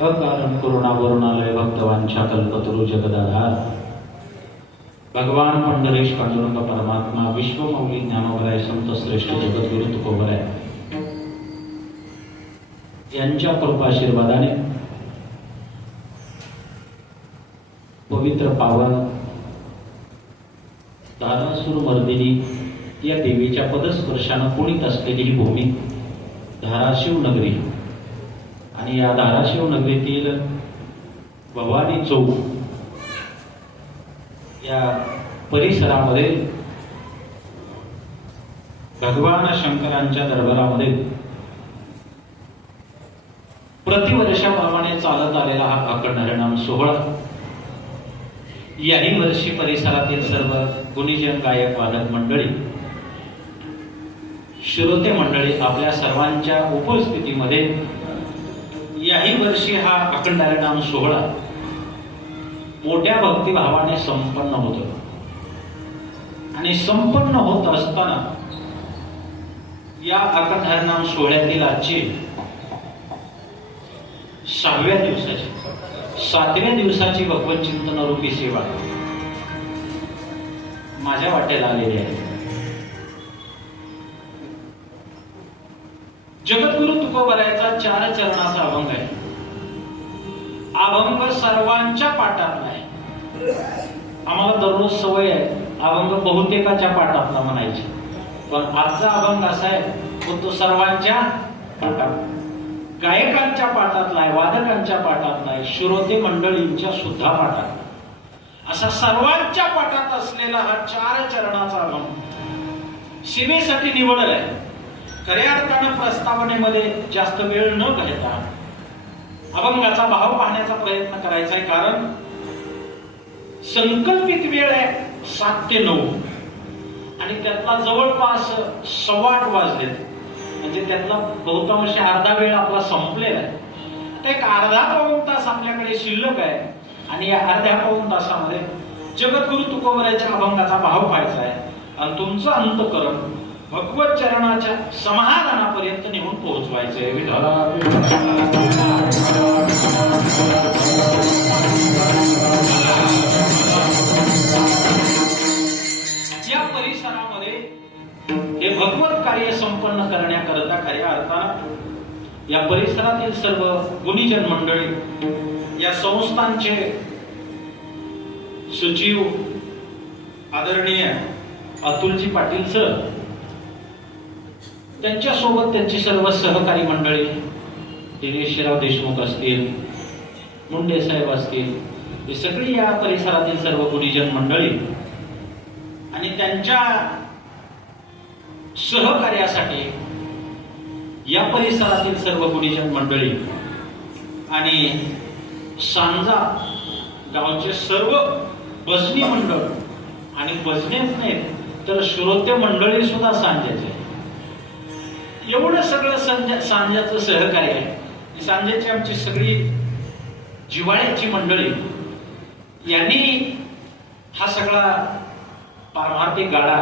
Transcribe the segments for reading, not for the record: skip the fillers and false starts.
अकारण करुणावरुणालय भक्तवांच्या कल्पतरु जगदाधार भगवान पंढरीश पांडुरंग परमात्मा विश्वमौली ज्ञानोबराय संत श्रेष्ठ जगद्गुरु तुकोबराय यांच्या कृपाशीर्वादाने पवित्र पावन धारासूर मर्दिनी या देवीच्या पदस्पर्शानं पुणित असलेली ही भूमी धाराशिव नगरी आणि या धाराशिव नगरीतील भवानी चौक या परिसरामध्ये भगवान शंकरांच्या दरबारामध्ये प्रतिवर्षाप्रमाणे चालत आलेला हा अखंड हरिनाम सोहळा याही वर्षी परिसरातील सर्व गुणीजन गायक वादक मंडळी श्रोते मंडळी आपल्या सर्वांच्या उपस्थितीमध्ये याही वर्षी हा अखंड हरिनाम सोहळा मोठ्या भक्तिभावाने संपन्न होतो आणि संपन्न होत असताना या अखंड हरिनाम सोहळ्यातील आजची 6व्या दिवसाची 7व्या दिवसाची भगवत चिंतन रूपी सेवा माझ्या वाटेला आलेली आहे. जगद्गुरु तुकोबरायचा 4 चरणाचा अभंग आहे. अभंग सर्वांच्या पाठातला आहे. आम्हाला दररोज सवय आहे अभंग बहुतेकाच्या पाठातला म्हणायची, पण आजचा अभंग असा आहे तो सर्वांच्या पाठात, गायकांच्या पाठातला आहे, वादकांच्या पाठातला आहे, श्रोते मंडळींच्या सुद्धा पाठात, असा सर्वांच्या पाठात असलेला हा 4 चरणाचा अभंग सीमेसाठी निवडला आहे. खऱ्या अर्थानं प्रस्तावनेमध्ये जास्त वेळ न घेता अभंगाचा भाव पाहण्याचा प्रयत्न करायचा आहे, कारण संकल्पित वेळ आहे 7 ते 9 आणि त्यातला जवळपास 7:15 वाजलेत, म्हणजे त्यातला बहुतांश अर्धा वेळ आपला संपलेला आहे. आता एक अर्धा पाऊण तास आपल्याकडे शिल्लक आहे आणि या अर्ध्या पाऊण तासामध्ये जगद्गुरु तुकोबरायच्या अभंगाचा भाव पाहायचा आहे आणि तुमचं अंतःकरण भगवत चरणाच्या समाधानापर्यंत नेऊन पोहोचवायचंय. विठ्ठला या परिसरामध्ये हे भगवत कार्य संपन्न करण्याकरता खऱ्या अर्थानं या परिसरातील सर्व गुणीजन मंडळी, या संस्थांचे सचिव आदरणीय अतुलजी पाटील सर, त्यांच्यासोबत त्यांची सर्व सहकारी मंडळी, दिनेशराव देशमुख असतील, मुंडे साहेब असतील, हे सगळी या परिसरातील सर्व गुणीजन मंडळी आणि त्यांच्या सहकार्यासाठी या परिसरातील सर्व गुणीजन मंडळी आणि सांजा गावचे सर्व भजनी मंडळ आणि भजनेच नाही तर श्रोते मंडळी सुद्धा सांजाचे, एवढं सगळं सांजाचं सहकार्य आहे. सांजाची आमची सगळी जिव्हाळ्याची मंडळी यांनी हा सगळा पारमार्थिक गाडा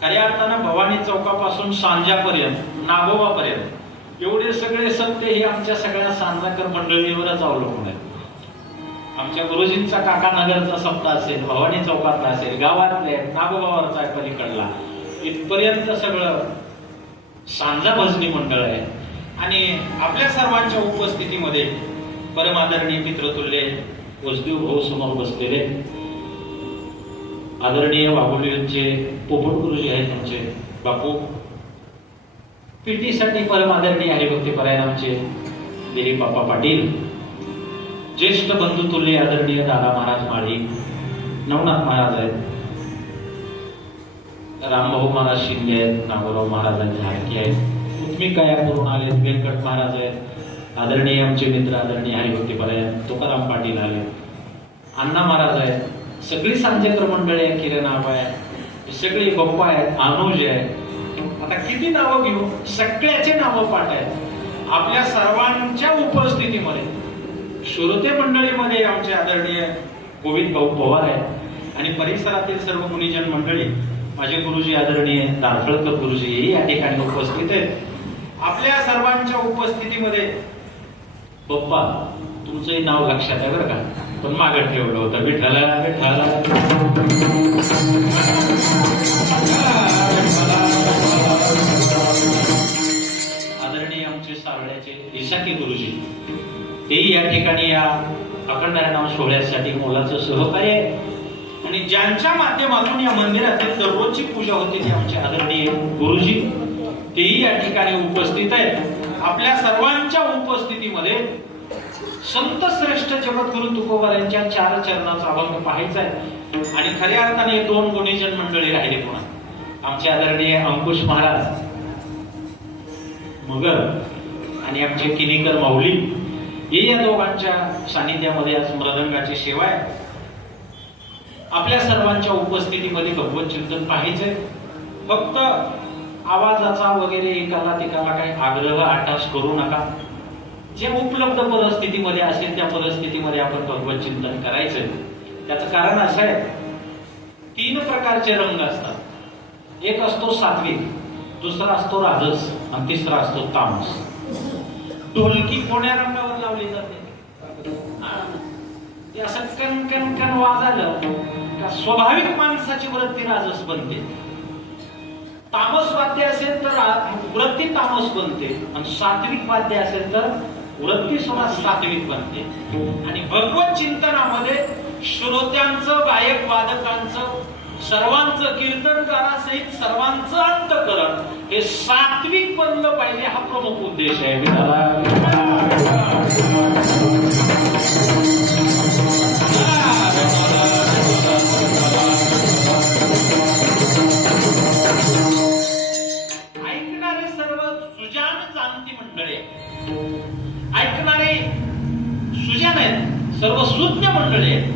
खऱ्या अर्थानं भवानी चौकापासून सांजापर्यंत, नागोबापर्यंत एवढे सगळे सत्य हे आमच्या सगळ्या सांजाकर मंडळीवरच अवलंबून आहे. आमच्या गुरुजींचा काकानगरचा सप्ताह असेल, भवानी चौकातला असेल, गावातले नागोबावरचा आहे पलीकडला, इथपर्यंत सगळं सांजा भजनी मंडळ आहे. आणि आपल्या सर्वांच्या उपस्थितीमध्ये परमादरणीय पितृतुल्य वसदेव भाऊ समोर बसलेले आदरणीय वाघोलीचे पोपट गुरुजी आहेत, आमचे बापू, पीटीसाठी परमादरणीय हरिभक्तीपरायणाचे दिलीप बाप्पा पाटील, ज्येष्ठ बंधू तुल्य आदरणीय दादा महाराज माळी, नवनाथ महाराज आहेत, रामभाऊ महाराज शिंदे आहेत, नागोराव महाराजांचे हारकी आहेत, उत्मिका यावरून आले, व्यंकट महाराज आहेत, आदरणीय आमचे मित्र आदरणीय हरिभक्तीपरायण तुकाराम पाटील आले, अण्णा महाराज आहेत, सगळी सांजेकर मंडळी आहे, किरण आबा आहे, सगळी बप्पा आहेत, अनुज आहे. आता किती नावं घेऊ, सगळ्याचे नावं पाठ आहेत. आपल्या सर्वांच्या उपस्थितीमध्ये श्रोते मंडळीमध्ये आमचे आदरणीय गोविंद भाऊ पवार आहेत आणि परिसरातील सर्व गुणीजन मंडळी, माझे गुरुजी आदरणीय दारफळकर गुरुजी या ठिकाणी उपस्थित आहेत. आपल्या सर्वांच्या उपस्थितीमध्ये पप्पा तुमचंही नाव लक्षात आहे बरं का, पण मागं ठेवलं होतं विठ्ठला विठ्ठला. आदरणीय आमचे सावळ्याचे इसाकी गुरुजी तेही या ठिकाणी या अखंड हरिनाम सोहळ्यासाठी मोलाचं सहकार्य आहे. आणि ज्यांच्या माध्यमातून या मंदिरातील दररोजची पूजा होते ते आमचे आदरणीय गुरुजी तेही या ठिकाणी उपस्थित आहेत. आपल्या सर्वांच्या उपस्थितीमध्ये संत श्रेष्ठ जगद्गुरु तुकोबारायांच्या 4 चरणाचा अभंग पाहायचा आहे. आणि खऱ्या अर्थाने 2 गुणीजन मंडळी राहिले पुन्हा, आमचे आदरणीय अंकुश महाराज मगर आणि आमचे किनीकर माऊली हे या दोघांच्या सानिध्यामध्ये आज मृदंगाची सेवा आहे. आपल्या सर्वांच्या उपस्थितीमध्ये भगवत चिंतन पाहायचंय. फक्त आवाजाचा वगैरे एकाला तिकाला काही आग्रह आटास करू नका. जे उपलब्ध परिस्थितीमध्ये असेल त्या परिस्थितीमध्ये आपण भगवत चिंतन करायचंय. त्याचं कारण असं आहे, 3 प्रकारचे रंग असतात. एक असतो सात्विक, दुसरा असतो राजस आणि तिसरा असतो तामस. ढोलकी कोण्या रंगावर लावली जाते? ते असं कण कण कण वाजलं का स्वाभाविक माणसाची वृत्ती राजस बनते. तामस वाद्य असेल तर वृत्ती तामस बनते आणि सात्विक वाद्य असेल तर वृत्ती सुद्धा सात्विक बनते. आणि भगवत चिंतनामध्ये श्रोत्यांचं, गायक वादकांचं, सर्वांचं, कीर्तनकारासहित सर्वांचं अंतःकरण हे सात्विक बनलं पाहिजे, हा प्रमुख उद्देश आहे. ऐकणारे सर्व सुजान जाणती मंडळी, ऐकणारे सुजान आहेत, सर्व सुज्ञ मंडळी आहेत.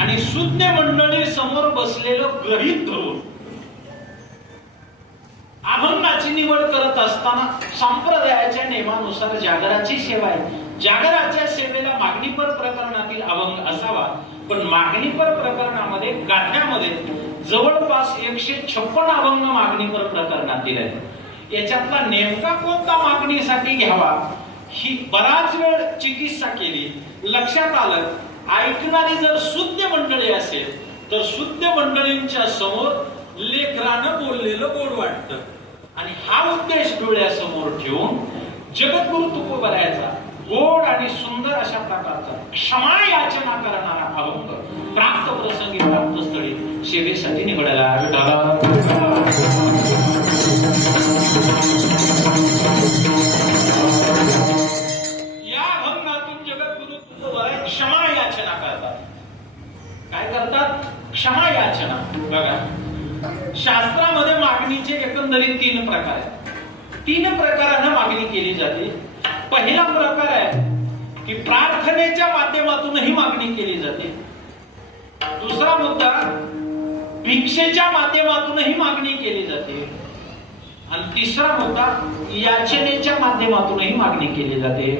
आणि सुज्ञ मंडळी समोर बसलेलं गृहीत धरून अभंगाची निवड करत असताना संप्रदायाच्या नियमानुसार जागराची सेवा आहे. जागराच्या सेवेला मागणीपर प्रकरणातील अभंग असावा, पण मागणीपर प्रकरणामध्ये गाथ्यामध्ये जवळपास 156 अभंग मागणीपर प्रकरणातील आहेत. याच्यातला नेमका कोणता मागणीसाठी घ्यावा ही बराच वेळ चिकित्सा केली. लक्षात आलं, ऐकणारी जर शुद्ध मंडळी असेल तर शुद्ध मंडळींच्या समोर लेकरानं बोललेलं गोड वाटतं. आणि हा उद्देश डोळ्यासमोर ठेवून जगद्गुरु तुकोबारायांचा गोड आणि सुंदर अशा प्रकारचा क्षमा याचना करणारा अभंग प्राप्त प्रसंगी प्राप्त स्थळी सेवेसाठी निवडला. या अभंगातून जगद्गुरु तुकोबाराय क्षमा याचना करतात. काय करतात? क्षमा याचना. बघा, शास्त्रामध्ये मागणीचे एकंदरीत 3 प्रकार आहेत. 3 प्रकाराने मागणी केली जाते. पहिला प्रकार आहे की प्रार्थनेच्या माध्यमातूनही मागणी केली जाते. दुसरा मुद्दा, भिक्षेच्या माध्यमातूनही मागणी केली जाते. आणि तिसरा मुद्दा, याचनेच्या माध्यमातूनही मागणी केली जाते.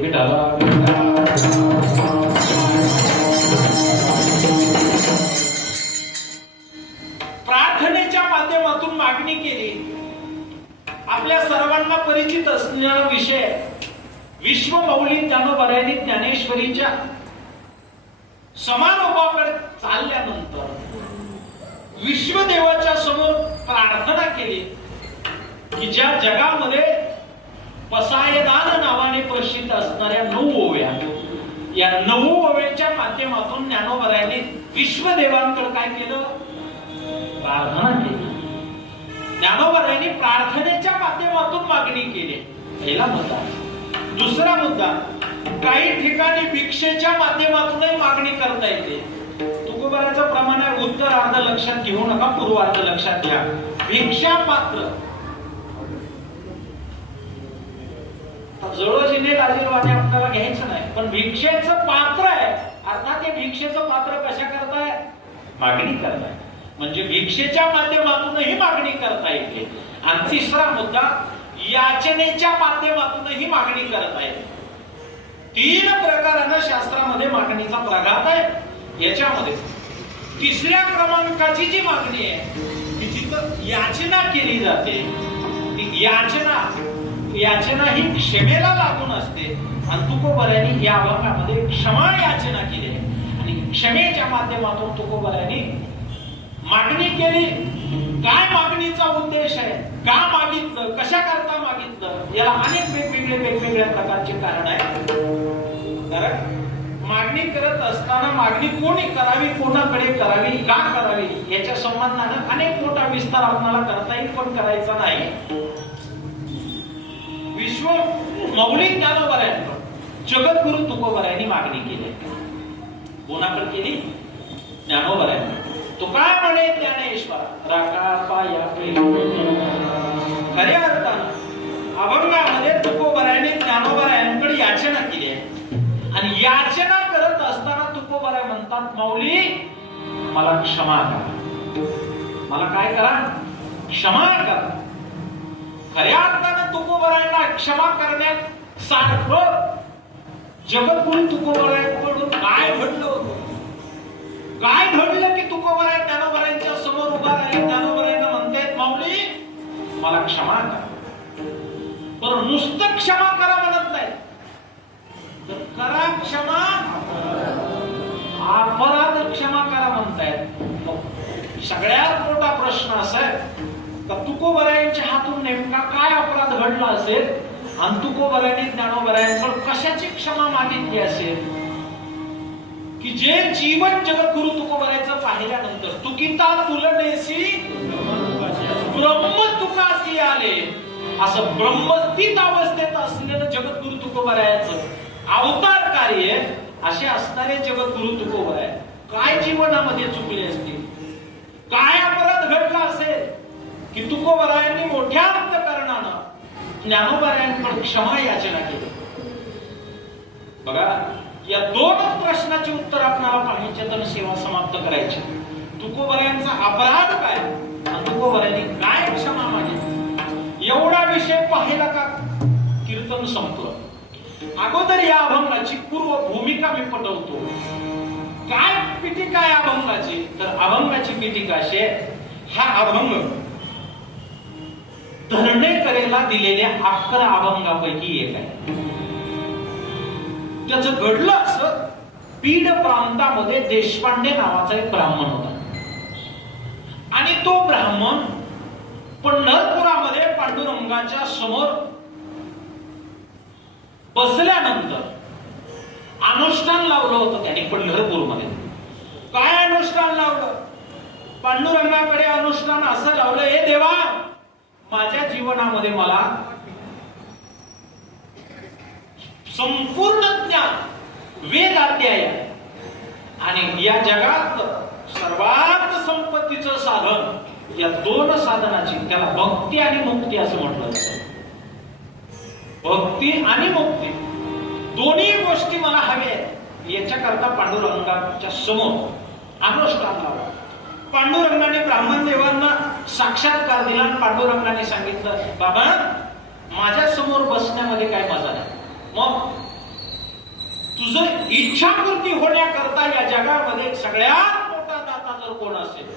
प्रार्थनेच्या माध्यमातून मागणी केली. आपल्या सर्वांना परिचित असलेला विषय, विश्वमौली ज्ञानोबारायांनी ज्ञानेश्वरीच्या समारोपाकडे चालल्यानंतर विश्वदेवाच्या समोर प्रार्थना केली की ज्या जगामध्ये पसायदान नावाने प्रसिद्ध असणाऱ्या 9 ओव्या, या 9 ओव्याच्या माध्यमातून ज्ञानोबारायांनी विश्वदेवांकडे काय केलं? प्रार्थना केली. ज्ञानोबारायांनी प्रार्थनेच्या माध्यमातून मागणी केली. पहिला मुद्दा. दुसरा मुद्दा, काही ठिकाणी भिक्षेच्या माध्यमातूनही मागणी करता येते. तुकोबाराचं प्रमाण आहे, उत्तरार्ध लक्षात घेऊ नका, पूर्वार्ध लक्षात घ्या. भिक्षा पात्र जवळजिने लाजीरवाने आपल्याला घ्यायचं नाही, पण भिक्षेचं पात्र आहे. अर्थात हे भिक्षेचं पात्र कशा करताय? मागणी करताय. म्हणजे भिक्षेच्या माध्यमातूनही मागणी करता येते. आणि तिसरा मुद्दा, याचनेच्या माध्यमातूनही मागणी करता येते. 3 प्रकारानं शास्त्रामध्ये मागणीचा प्रघात आहे. याच्यामध्ये तिसऱ्या क्रमांकाची जी मागणी आहे की जिथं याचना केली जाते, ती याचना याचना ही क्षमेला लागून असते आणि तुकोबऱ्यांनी या अभंगामध्ये क्षमा याचना केली आहे आणि क्षमेच्या माध्यमातून तुकोबऱ्यांनी मागणी केली. काय मागणीचा उद्देश आहे, का मागितलं, कशा करता मागितलं, याला अनेक वेगवेगळ्या प्रकारचे कारण आहे. कारण मागणी करत असताना मागणी कोणी करावी, कोणाकडे करावी, का करावी याच्या संबंधानं अनेक मोठा विस्तार आपल्याला करता येईल, पण करायचा नाही. विश्व मौलिक ज्ञानोबऱ्यांकडे जगद्गुरु तुकोबऱ्यांनी मागणी केली. कोणाकडे केली? ज्ञानोबऱ्यांकडे. तो काय म्हणे ज्ञानेश्वर राखा पाया. खऱ्या अर्थानं अभंगामध्ये तुकोबऱ्यांनी ज्ञानोबऱ्यांकडे याचना केली आहे आणि याचना करत असताना तुकोबऱ्या म्हणतात, माऊली मला क्षमा करा. मला काय करा? क्षमा करा. खऱ्या अर्थानं तुकोबऱ्यांना क्षमा करण्यात सारखं जगद्गुरु तुकोबऱ्यांकडून काय घडलं होतं, काय घडलं की तुकोबऱ्या ज्ञानोबऱ्यांच्या समोर उभा राहिले. ज्ञानोबऱ्यांना म्हणतात, माऊली मला क्षमा करा. पण नुसतं क्षमा करा म्हणत नाही, तर करा क्षमा, अपराध क्षमा करा म्हणतायत. सगळ्यात मोठा प्रश्न असा आहे का तुकोबऱ्यांच्या हातून नेमका काय अपराध घडला असेल आणि तुकोबऱ्यांनी ज्ञानोबऱ्यांकडे कशाची क्षमा मागितली असेल की जे जीवन जगद्गुरु तुकोबऱ्याचं पाहिल्यानंतर तुकिता तुलनेसी ब्रह्म तुकासी आले असं ब्रह्मस्थित अवस्थेत असलेलं जगद्गुरु तुकोबऱ्याचं अवतार कार्य असे असणारे जगद्गुरु तुकोबऱ्या काय जीवनामध्ये चुकले असतील, काय अपराध घडला असेल की तुकोबऱ्यांनी मोठ्या अंतःकरणानं ज्ञानोबऱ्यांकडे क्षमा याचना केली. बघा, या दोन प्रश्नाचे उत्तर आपल्याला पाहिजे तर सेवा समाप्त करायची. तुकोबऱ्यांचा अपराध काय आणि तुकोबऱ्यांनी काय क्षमा मागितली एवढा विषय पाहिला का कीर्तन संपलं. अगोदर या अभंगाची पूर्व भूमिका मी पटवतो. काय पीठिका आहे अभंगाची? तर अभंगाची पीठिका अशी आहे, हा अभंग धरणेकरेला दिलेल्या 11 अभंगापैकी एक आहे. त्याचं घडलं असं, बीड प्रांतामध्ये देशपांडे नावाचा एक ब्राह्मण होता आणि तो ब्राह्मण पंढरपुरामध्ये पांडुरंगाच्या समोर बसल्यानंतर अनुष्ठान लावलं होतं त्याने. पंढरपूरमध्ये काय अनुष्ठान लावलं? पांडुरंगाकडे अनुष्ठान असं लावलं, हे देवा माझ्या जीवनामध्ये मला संपूर्ण ज्ञान वेद अध्याय आणि या जगात सर्वात संपत्तीचं साधन, या दोन साधनाची त्याला भक्ती आणि मुक्ती असं म्हटलं जातं. भक्ती आणि मुक्ती दोन्ही गोष्टी मला हव्या आहेत याच्याकरता पांडुरंगाच्या समोर अनुष्ठान लावलं. पांडुरंगाने ब्राह्मण देवांना साक्षात्कार दिला आणि पांडुरंगाने सांगितलं, बाबा माझ्या समोर बसण्यामध्ये काय मजा नाही, मग तुझं इच्छापूर्ती होण्याकरता या जगामध्ये सगळ्यात मोठा दाता जर कोण असेल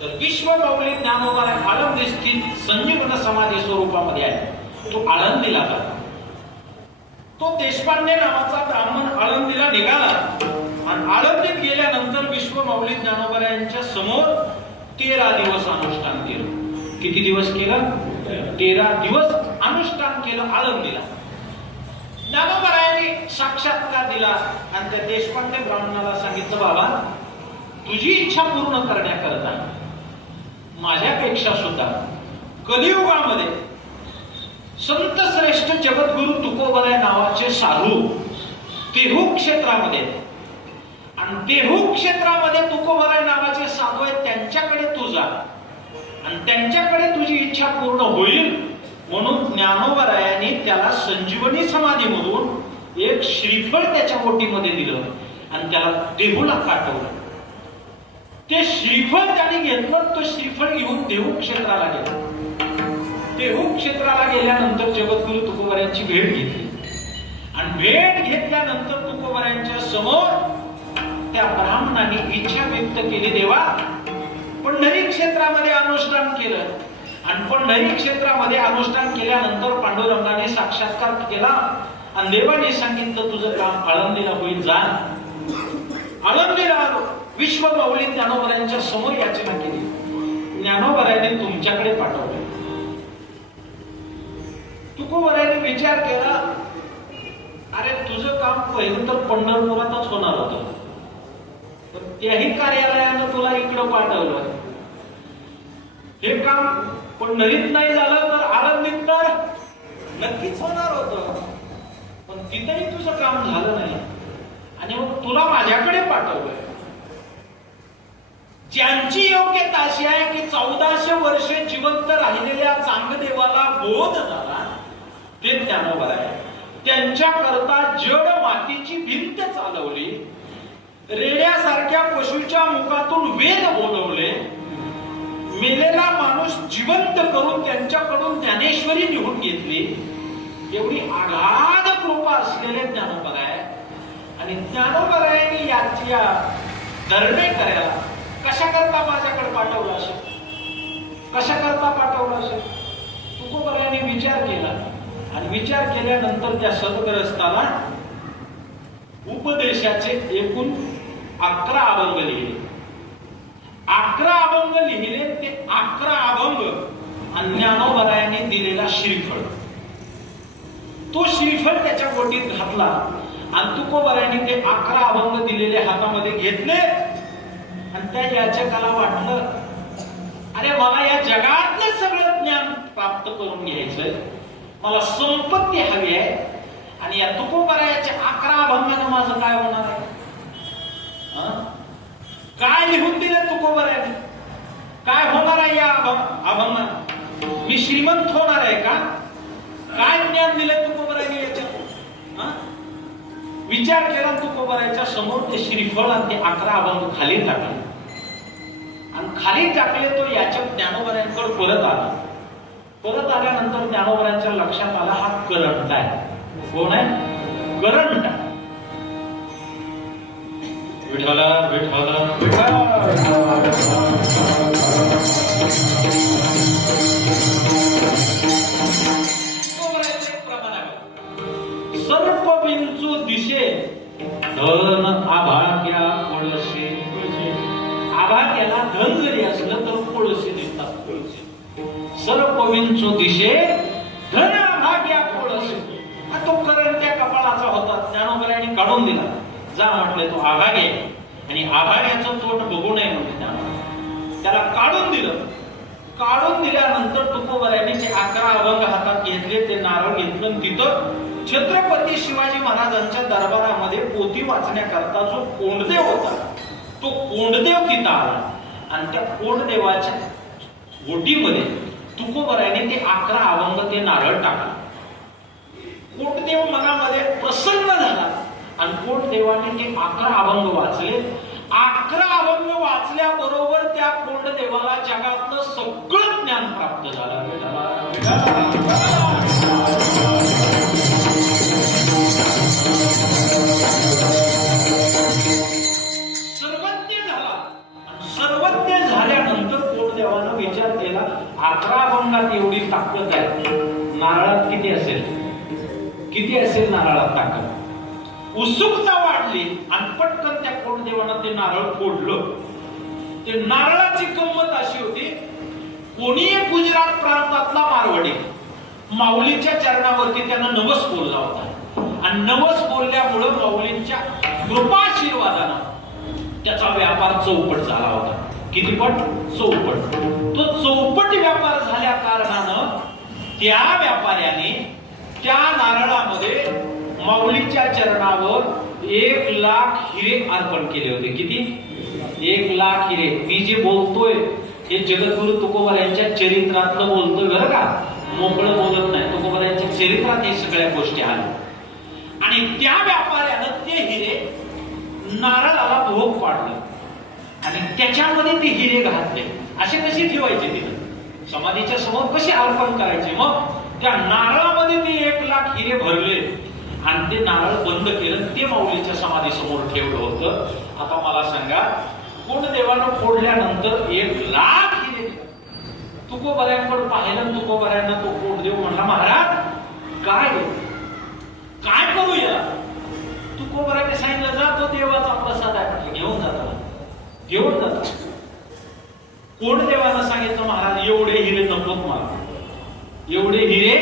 तर विश्व मौलिक ज्ञानोबा आळंदी स्थित संजीवन समाधी स्वरूपामध्ये आहे. तो आळंदीला जातो. तो देशपांडे नावाचा ब्राह्मण आळंदीला निघाला आणि आळंदीत गेल्यानंतर विश्व मौलिक ज्ञानोबा यांच्या समोर 13 दिवस अनुष्ठान केलं. किती दिवस केलं? 13 दिवस अनुष्ठान केलं आळंदीला. ज्ञानोबरायांनी साक्षात्कार दिला आणि त्या देशपांडे ब्राह्मणाला सांगितलं, बाबा तुझी इच्छा पूर्ण करण्याकरता माझ्यापेक्षा सुद्धा कलियुगामध्ये संत श्रेष्ठ जगद्गुरु तुकोबराय नावाचे साधू तेहू क्षेत्रामध्ये आणि तेहू क्षेत्रामध्ये तुकोबराय नावाचे साधू आहेत, त्यांच्याकडे तू जा आणि त्यांच्याकडे तुझी इच्छा पूर्ण होईल म्हणून ज्ञानोबरायांनी त्याला संजीवनी समाधीमधून एक श्रीफळ त्याच्या ओटीमध्ये दिलं आणि त्याला देहूला पाठवलं. ते श्रीफळ त्याने घेतलं. तो श्रीफळ घेऊन देहू क्षेत्राला गेला. देहू क्षेत्राला गेल्यानंतर जगद्गुरु तुकोबरायांची भेट घेतली आणि भेट घेतल्यानंतर तुकोबरायांच्या समोर त्या ब्राह्मणाने इच्छा व्यक्त केली, देवा पंढरी क्षेत्रामध्ये अनुष्ठान केलं आणि पंढरी क्षेत्रामध्ये अनुष्ठान केल्यानंतर पांडुरंगाने साक्षात्कार केला आणि देवाने सांगितलं तुझं काम आळंदीला होईल, जा. आळंदीला आलो. विश्व माऊली ज्ञानोबरायांच्या समोर याचना केली. ज्ञानोबरायांनी तुमच्याकडे पाठवले. तुकोबरायांनी विचार केला, अरे तुझं काम पहिलं तर पंढरपुरातच होणार होतं, पण त्याही कार्यालयानं तुला इकडं पाठवलं. हे काम पंढरीत नाही झालं तर आळंदीत तर नक्कीच होणार होतं, पण तिथेही तुझं काम झालं नाही आणि मग तुला माझ्याकडे पाठवलंय. ज्यांची योग्यता अशी आहे की 1400 वर्षे जिवंत राहिलेल्या चांगदेवाला बोध झाला ते ज्ञानोबा आहे. त्यांच्याकरता जड मातीची भिंत चालवली, रेड्यासारख्या पशुच्या मुखातून वेद बोलवले, मेलेला माणूस जिवंत करून त्यांच्याकडून ज्ञानेश्वरी निघून घेतली. एवढी आगाध कृपा असलेले ज्ञानोबा आहे. आणि ज्ञानोबरायांनी या धरणे करायला कशा करता माझ्याकडे पाठवलं असेल, कशा करता पाठवलं असेल. तुकोबरायांनी विचार केला आणि विचार केल्यानंतर त्या सद्ग्रस्ताला उपदेशाचे एकूण 11 अभंग लिहिले. 11 अभंग लिहिले. ते 11 अभंग आणि ज्ञानोबरायांनी दिलेला श्रीफळ, तो श्रीफळ त्याच्या गोटीत घातला आणि तुकोबरायांनी ते 11 अभंग दिलेले हातामध्ये घेतले आणि त्या याचकाला वाटलं, अरे मला या जगातलं सगळं ज्ञान प्राप्त करून घ्यायचंय, मला संपत्ती हवी आहे आणि या तुकोबरायाच्या 11 अभंगानं माझं काय होणार आहे. काय लिहून दिलं तुकोबरायांनी, काय होणार आहे या अभंगात. मी श्रीमंत होणार आहे का, काय ज्ञान दिलं तुकोबरायांनी याच्यात. विचार केला तुकोबरायाच्या समोर ते श्रीफळ आणि ते 11 अभंग खाली टाकले आणि खाली टाकले. तो याचक ज्ञानोबरायांकडे परत आला. परत आल्यानंतर ज्ञानोबरायांच्या लक्षात आला, हा करंट आहे. कोण आहे? करंट. विठ्ठला विठ्ठला सर्प विंचू दिशे धन आभाग्या कोळसे. आभाग्याला धन जरी असलं तर कोळसे दिसतात. कोळसे सर्प विंचू दिशे धन आभाग्या कोळसे. तो करंट त्या कपाळाचा होता. ज्ञानोबरायांनी काढून दिला. जा म्हटलं, तो आभागे आणि आभाग्याचं तोट बघू नये म्हणजे त्याला काढून दिलं. काढून दिल्यानंतर तुकोबरायांनी ते 11 अभंग हातात घेतले, ते नारळ घेतलं. तिथं छत्रपती शिवाजी महाराजांच्या दरबारामध्ये पोथी वाचण्याकरता जो कोंडदेव होता, तो कोंडदेव तिथं आला आणि त्या कोंडदेवाच्या गोटीमध्ये तुकोबरायांनी ते 11 अभंग ते नारळ टाकला. कोंडदेव मनामध्ये प्रसन्न झाला आणि कोंडदेवाने ते 11 अभंग वाचले. 11 अभंग वाचल्याबरोबर त्या कोंडदेवाला जगातलं सगळं ज्ञान प्राप्त झालं. सर्वज्ञ झाला. सर्वज्ञ झाल्यानंतर कोंडदेवानं विचार केला, 11 अभंगात एवढी ताकद आहे, नारळात किती असेल, किती असेल नारळात ताकद. उत्सुकता वाढली आणि पटकन त्या कोंडदेवानं ते नारळ फोडलं. ते नारळाची गंमत अशी होती, कोणी गुजरात प्रांतातला मारवाडी माऊलीच्या चरणावरती त्यानं नवस बोलला होता आणि नवस बोलल्यामुळं माऊलींच्या कृपाशीर्वादानं त्याचा व्यापार चौपट झाला होता. किती पट? चौपट. तो चौपट व्यापार झाल्या कारणानं त्या व्यापाऱ्याने त्या नारळामध्ये माऊलीच्या चरणावर 1 लाख हिरे अर्पण केले होते. किती? 1 लाख हिरे. मी जे बोलतोय हे जगद्गुरु तुकोबरायांच्या चरित्रातलं बोलतोय बरं का, मोकळं बोलत नाही. तुकोबरायांच्या चरित्रात हे सगळ्या गोष्टी आल्या आणि त्या व्यापाऱ्यानं ते हिरे नारळाला भोग पाडलं आणि त्याच्यामध्ये ते हिरे घातले. असे कसे ठेवायचे तिथं समाधीच्या समोर, कसे अर्पण करायचे. मग त्या नारळामध्ये ते 1 लाख हिरे भरले आणि ते नारळ बंद केलं. ते माऊलीच्या समाधी समोर ठेवलं होतं. आता मला सांगा, कोंडदेवानं फोडल्यानंतर 1 लाख हिरे तुकोबऱ्यांकडे पाहिलं, तुकोबऱ्यांना तो कोटदेव म्हणला, महाराज काय करूया? तुकोबऱ्याने सांगितलं, जा तो देवाचा प्रसाद आहे म्हटलं, घेऊन जाता. कोटदेवानं सांगितलं, महाराज एवढे हिरे नकोत मला, एवढे हिरे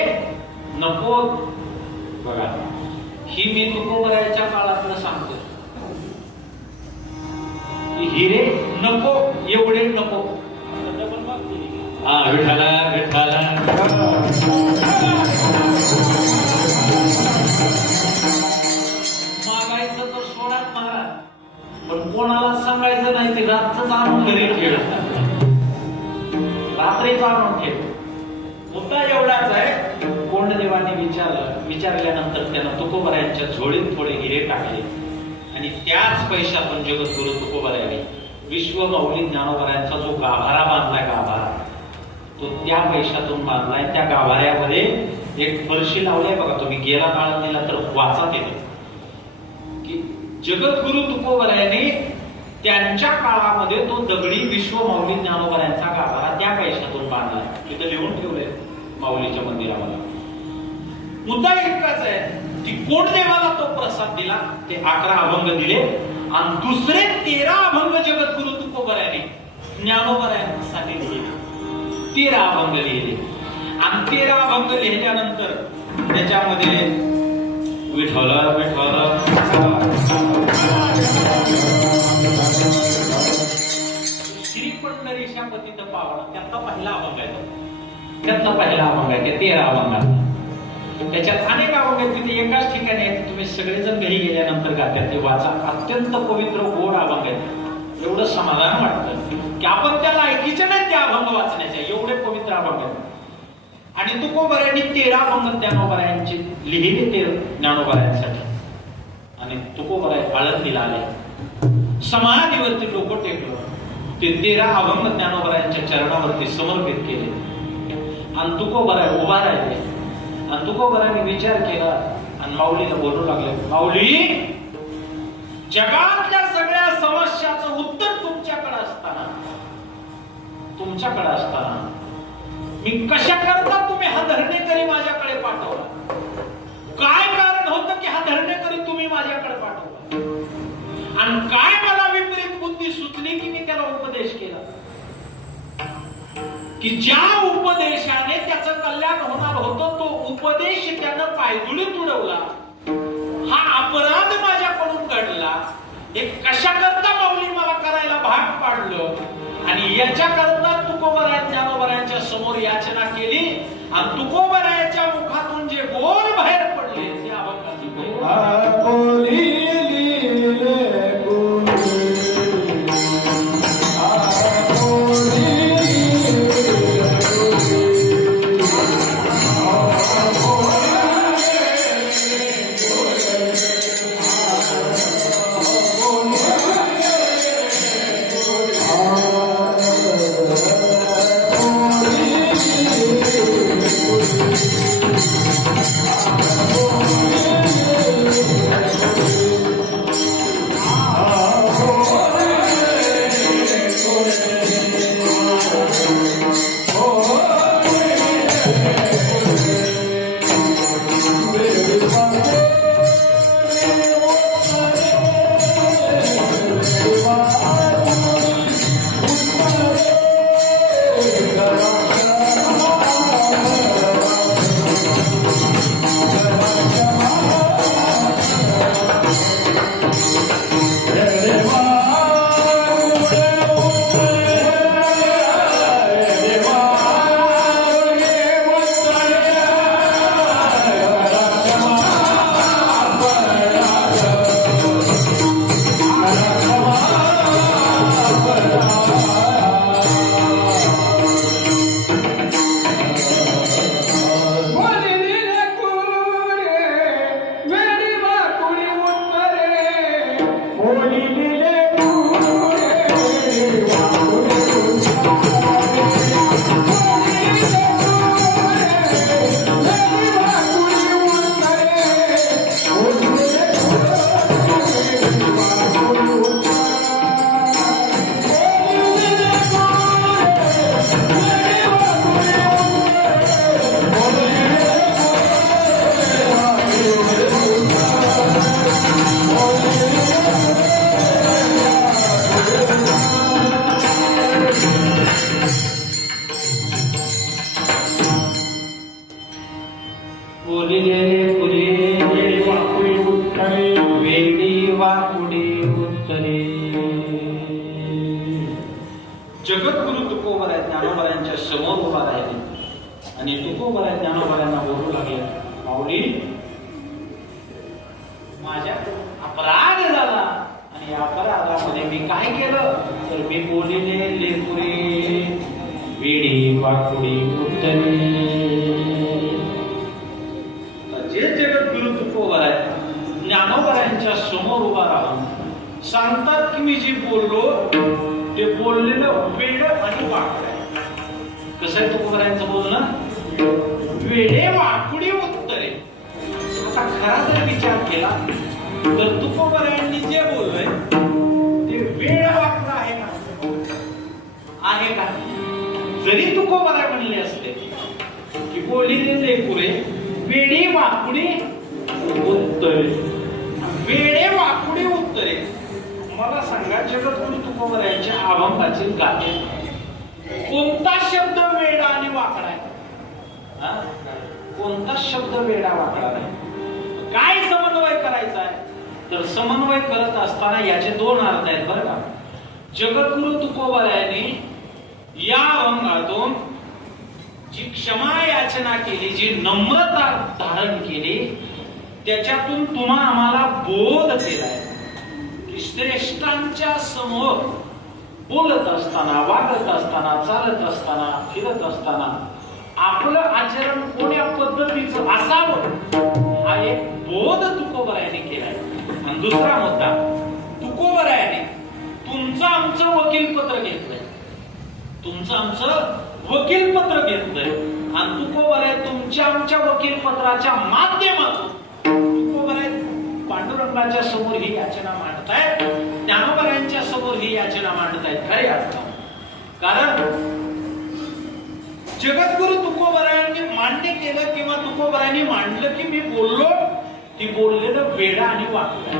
नको. बघा, ही मी तुकोबऱ्याच्या काळातलं सांगतो. हिरे नको, एवढे नको. विठाला विठाला मागायचं तर सोडाच महाराज, पण कोणाला सांगायचं नाही. ते रात्रच आणून घरी खेळ, रात्रीच आणून खेळ. मुद्दा एवढाच आहे, कोंडदेवाने विचारल्यानंतर त्यानं तुकोबऱ्यांच्या झोळीत थोडे हिरे टाकले आणि त्याच पैशातून जगद्गुरु तुकोबऱ्याने विश्वमाऊली ज्ञानोबऱ्यांचा जो गाभारा बांधलाय, गाभारा तो त्या पैशातून बांधलाय. त्या गाभाऱ्यामध्ये एक फरशी लावलाय बघा, तुम्ही गेला काळात दिला तर वाचा केले की जगद्गुरु तुकोबऱ्याने त्यांच्या काळामध्ये तो दगडी विश्वमाऊली ज्ञानोबऱ्यांचा गाभारा त्या पैशातून बांधलाय. तिथे लिहून ठेवलंय माऊलीच्या मंदिरामध्ये. मुद्दा एकच आहे की कोटदेवाला तो प्रसाद दिला, ते 11 अभंग दिले आणि दुसरे 13 अभंग जगद्गुरु तुकोबऱ्याने ज्ञानोबऱ्यांसाठी लिहिले. 13 अभंग लिहिले आणि 13 अभंग लिहिल्यानंतर त्याच्यामध्ये विठ्ठल विठ्ठल श्री पंढरीशा पतित पावन, त्यातला पहिला अभंग आहे. त्यातला पहिला अभंग आहे, ते 13 अभंगात. त्याच्यात अनेक अभंग आहेत, तिथे एकाच ठिकाणी आहेत. तुम्ही सगळेजण घरी गेल्यानंतर गात्यात ते वाचा. अत्यंत पवित्र गोड अभंग आहेत. एवढं समाधान वाटतं की आपण त्या लायकीचे नाही त्या अभंग वाचण्याचे, एवढे पवित्र अभंग आहेत. आणि तुकोबऱ्यांनी 13 अभंग ज्ञानोबऱ्यांचे लिहिले, ते ज्ञानोबऱ्यांसाठी. आणि तुकोबऱ्या आळंदीला आले, समाधीवरती डोकं टेकलं, ते 13 अभंग ज्ञानोबऱ्यांच्या चरणावरती समर्पित केले आणि तुकोबऱ्या उभा राहिले. आणि तुकोबऱ्याने विचार केला आणि माऊलीला बोलू लागले, माऊली, जगातल्या सगळ्या समस्याचं उत्तर तुमच्याकडे असताना मी कशा करता तुम्ही हा धरणेकरी माझ्याकडे पाठवला? काय कारण होतं की हा धरणेकरी तुम्ही माझ्याकडे पाठवला? आणि काय मला विपरीत बुद्धी सुचली की मी त्याला उपदेश केला की ज्या उपदेशाने त्याचं कल्याण होणार होतं, तो उपदेश त्यानं पायदुळीत उडवला. हा अपराध माझ्याकडून घडला. हे कशा करता माऊली मला करायला भाग पाडलं? आणि याच्याकरता तुकोबऱ्या ज्ञानोबऱ्यांच्या समोर याचना केली आणि तुकोबऱ्याच्या मुखातून जे बोल बाहेर पडले ते अभंगाचे बोल. वाकुडी उत्तरे. जगद्गुरु तुकोबराय ज्ञानोबरायांच्या समोर उभा राहिले आणि तुकोबराय ज्ञानोबरायांना बोलू लागले, माऊली माझ्या अपराध झाला आणि अपराधामध्ये मी काय केलं तर मी बोलिले लेकुरे वेडी वाकुडी उत्तरे. जे जगद्गुरु तुकोबराय ज्ञानोबरायांच्या समोर उभा राहून सांगतात की मी जे बोललो ते बोललेलं वेड आणि वाकड आहे. कसं आहे तुकोबरायांचं बोलणं? वेडे वाकुडी उत्तरे. आता खरा जर विचार केला तर तुकोबरायांनी जे बोललोय ते वेड वाकड आहे का? आहे का? जरी तुकोबराय म्हणले असते की बोलिले लेकुरे वेडी वाकुडी उत्तरे, वेडे वाकुडी उत्तरे. मला सांगा जगद्गुरु तुकोबरायांच्या अभंगाचे गाते कोणता शब्द वेडा आणि वाकडा आहे? कोणता शब्द वेडा वाकडा नाही? काय समन्वय करायचा आहे तर समन्वय करत असताना याचे दोन अर्थ आहेत बरं का. जगद्गुरु तुकोबरायांनी या अभंगातून जी क्षमा याचना केली, जी नम्रता धारण केली, त्याच्यातून तुम्हा आम्हाला बोध केलाय की श्रेष्ठांच्या समोर बोलत असताना, वागत असताना, चालत असताना, फिरत असताना आपलं आचरण कोण्या पद्धतीचं असावं हा एक बोध तुकोबरायांनी केलाय. आणि दुसरा मुद्दा, तुकोबरायांनी तुमचं आमचं वकीलपत्र घेतलंय, तुमचं आमचं वकीलपत्र घेतलंय आणि तुकोबराय तुमच्या आमच्या वकीलपत्राच्या माध्यमातून तुकोबराय पांडुरंगाच्या समोर ही याचना मांडतायत, ज्ञानोबरायांच्या समोर ही याचना मांडतायत खरे अर्थ. कारण जगद्गुरु तुकोबरायांनी मान्य केलं किंवा तुकोबरायांनी मांडलं की मी बोललो ती बोललेलं वेडा आणि वाकडा.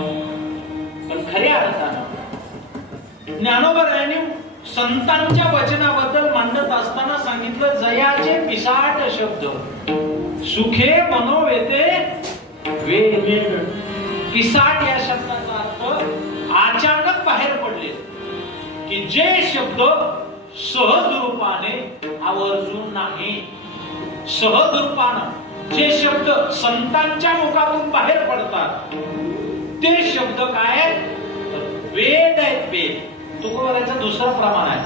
पण खऱ्या अर्थानं ज्ञानोबरायांनी संतांच्या वचनाबद्दल मांडत असताना सांगितलं जयाचे पिसाट शब्द सुखे मनोवेते वेद. पिसाट या शब्दाचा अर्थ अचानक बाहेर पडले की जे शब्द सहज रूपाने आवर्जून नाही, सहज रूपानं जे शब्द संतांच्या मुखातून बाहेर पडतात ते शब्द काय आहेत? वेद आहेत. वेद तुकोबरायचं दुसरं प्रमाण आहे.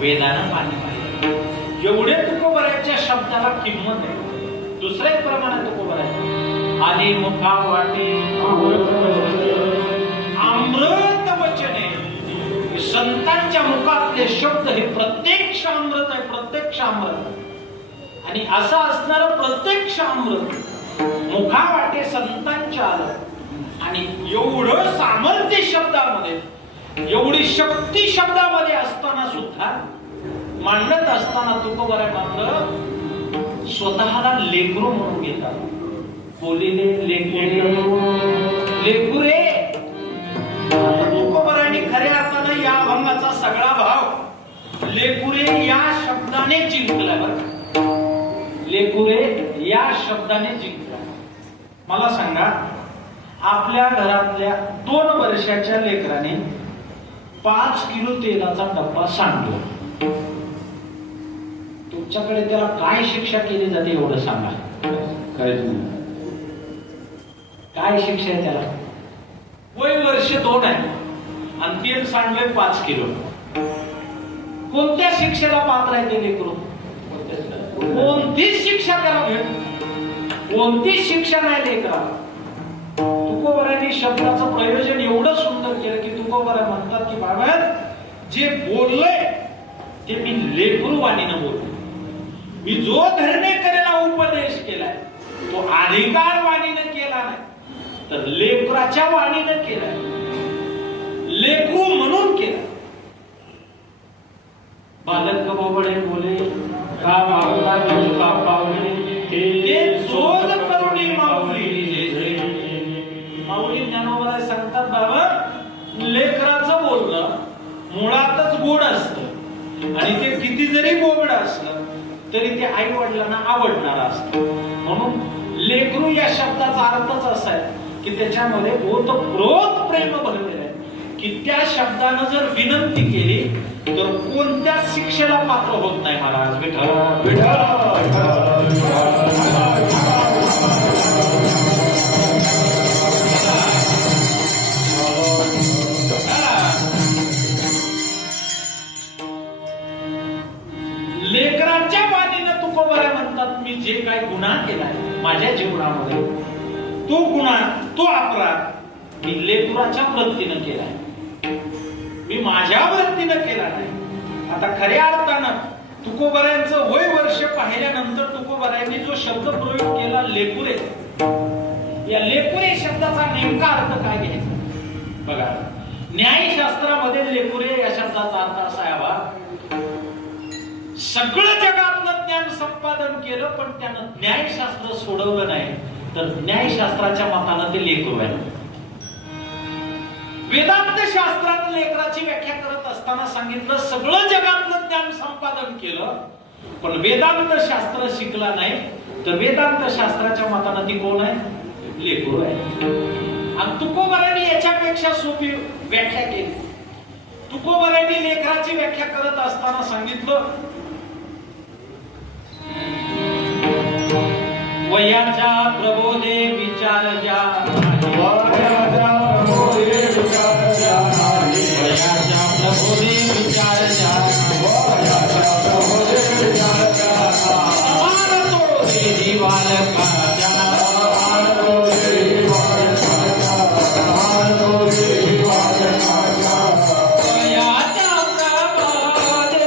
वेदानं पाणी पाहिजे एवढे तुकोबरायांच्या शब्दाला किंमत आहे. दुसरे एक प्रमाण आहे तुकोबराय आली मुखा वाटे अमृत वचने. संतांच्या मुखातले शब्द हे प्रत्यक्ष अमृत आहे, प्रत्यक्ष अमृत. आणि असं असणारं प्रत्यक्ष अमृत मुखा वाटे संतांच्या आलं आणि एवढं सामर्थ्य शब्दामध्ये, एवढी शक्ती शब्दामध्ये असताना सुद्धा मांडत असताना तुकोबराय मात्र स्वतःला लेकरू म्हणून घेतात. बोलिले लेकुरे. तुकोबरायांनी खऱ्या अर्थानं या अभंगाचा सगळा भाव लेकुरे या शब्दाने जिंकला. बरं, लेकुरे या शब्दाने जिंकला. मला सांगा, आपल्या घरातल्या 2 वर्षाच्या लेकराने 5 किलो तेलाचा डब्बा सांडतो, तुमच्याकडे त्याला काय शिक्षा केली जाते एवढं सांगा. काय शिक्षा आहे त्याला? वय वर्ष 2 आहे आणि तेल सांडलंय 5 किलो. कोणत्या शिक्षेला पात्र आहे ते लेकरू? कोणतीच शिक्षा त्याला भेट, कोणतीच शिक्षा नाही लेकरा. तुकोबरायांनी शब्दाचं प्रयोजन एवढं सुंदर केलं की तुकोबरा म्हणतात की बाबा जे बोललंय ते मी लेकरू वाणीनं बोललो. मी जो धरणे करेला उपदेश केलाय तो अधिकार वाणीनं केला नाही तर लेकराच्या वाणीनं केलाय, लेकरू म्हणून केला. बालक बोबडे बोले का मागला का पावले ते जोज करुणी माऊली. माऊली ज्ञानोबा सांगतात बाबा लेकराचं बोलणं मुळातच गोड असतं आणि ते किती जरी बोबड असलं तरी ते आई वडिलांना आवडणार असतं. म्हणून लेकरू या शब्दाचा अर्थच असा आहे की त्याच्यामध्ये ओतप्रोत प्रेम भरलेलं आहे की त्या शब्दानं जर विनंती केली तर कोणत्याच शिक्षेला पात्र होत नाही. महाराज विठ्ठल लेकराच्या वाणीनं तुकोबरा म्हणतात मी जे काही गुन्हा केलाय माझ्या जीवनामध्ये तो गुन्हा तो अपराध मी लेकराच्या वृत्तीनं केलाय, मी माझ्या वृत्तीनं केला नाही. आता खऱ्या अर्थानं तुकोबरायांचं वय वर्ष पाहिल्यानंतर तुकोबरायांनी जो शब्द प्रयोग केला लेकुरे, या लेकुरे शब्दाचा नेमका अर्थ काय घ्यायचा बघा. न्यायशास्त्रामध्ये लेकुरे या शब्दाचा अर्थ असा आहे बा सगळं जगातलं ज्ञान संपादन केलं पण त्यानं न्यायशास्त्र सोडवलं नाही तर न्यायशास्त्राच्या मतानं ते लेकरू आहे. वेदांत शास्त्रात लेकराची व्याख्या करत असताना सांगितलं सगळं जगातलं ज्ञान संपादन केलं पण वेदांत शास्त्र शिकला नाही तर वेदांत शास्त्राच्या मतानं ती कोण आहे? लेकरू आहे. आणि तुकोबरायांनी याच्यापेक्षा सोपी व्याख्या केली. तुकोबरायांनी लेकराची व्याख्या करत असताना सांगितलं वयाच्या प्रबोधे विचार ज्या, वयाच्या प्रबोधे विचार ज्या, वयाच्या प्रबोधे विचार ज्या, वयाच्या प्रबोधे विचार ज्या, समान तो देही बालकाच्या, समान तो देही बालकाच्या, समान तो देही बालकाच्या, वयाच्या प्रबोधे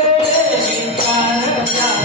विचार ज्या.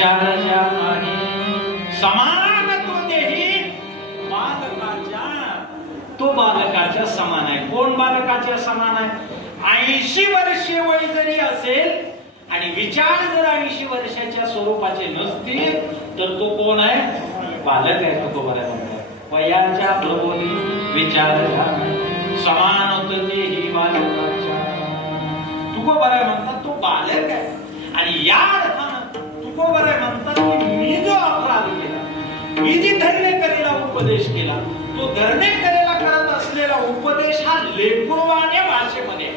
विचार ज्या नाही समानत्व देही बालकाच्या, तो बालकाच्या समान आहे. कोण बालकाच्या समान आहे? 80 वर्षे वय जरी असेल आणि विचार जर 80 वर्षाच्या स्वरूपाचे नसतील तर तो कोण आहे? बालक आहे. तो बऱ्या म्हणतात वयाच्या प्रबोधी विचार समान होत तेही बालकाच्या. तुको बऱ्या म्हणतात तो बालक आहे. आणि या अर्थानं तुको बऱ्या म्हणतात की मी जो अपराध केला, मी जी धर्मेकरीला उपदेश केला, तो धर्मेकरीला करत असलेला उपदेश हा लेकरवाण्या भाषेमध्ये,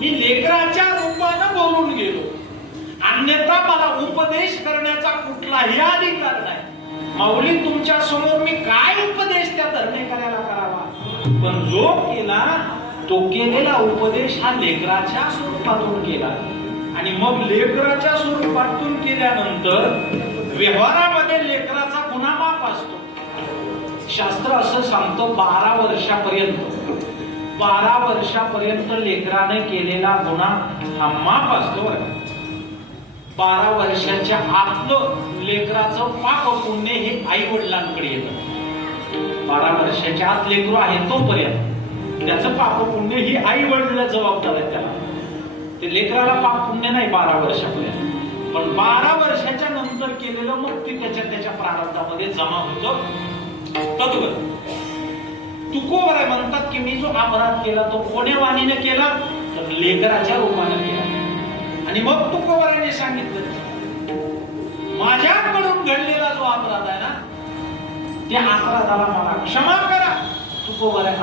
मी लेकराच्या रूपानं बोलून गेलो. अन्यथा मला उपदेश करण्याचा कुठलाही अधिकार नाही. माऊली तुमच्या समोर मी काय उपदेश त्या धर्मेकऱ्याला करावा? पण जो केला तो केलेला उपदेश हा लेकराच्या स्वरूपातून केला. आणि मग लेकराच्या स्वरूपातून केल्यानंतर व्यवहारामध्ये लेकराचा गुन्हा माफ असतो. शास्त्र असं सांगतो 12 वर्षापर्यंत लेकराने केलेला गुन्हा हा माफ असतो. 12 वर्षाच्या आतलं लेकराचं पाप पुण्य हे आई वडिलांकडे येतं. 12 वर्षाच्या आत लेकरू आहे तोपर्यंत त्याचं पाप पुण्य ही आई वडिलांना जबाबदार आहे. त्याला ते लेकराला पाप पुण्य नाही 12 वर्षापर्यंत. पण 12 वर्षाच्या नंतर केलेलं मग ते त्याच्या प्रारब्धामध्ये जमा होतं. तद्वत तुकोबराय म्हणतात की मी जो अपराध केला तो कोण्या वाणीने केला? तर लेकराच्या रूपाने केला. आणि मग तुकोबरायने सांगितलं माझ्याकडून घडलेला जो अपराध आहे ना त्या अपराधाला मला क्षमा करा. तुकोबराय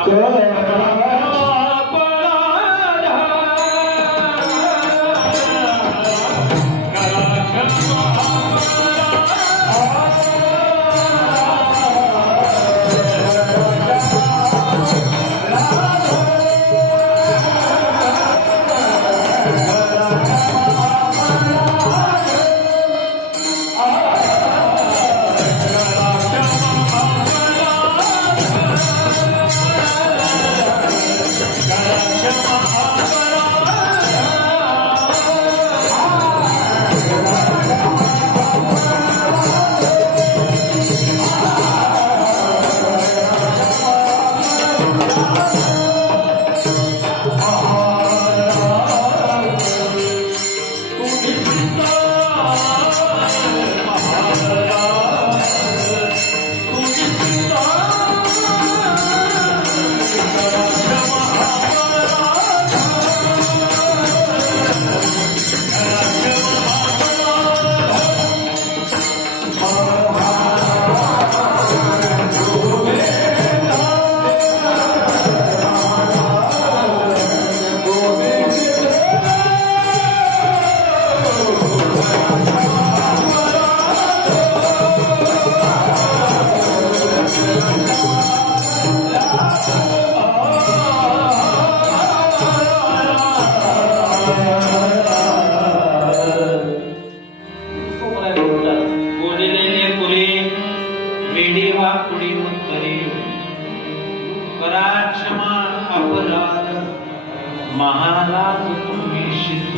महाराज तुम्ही सिद्ध.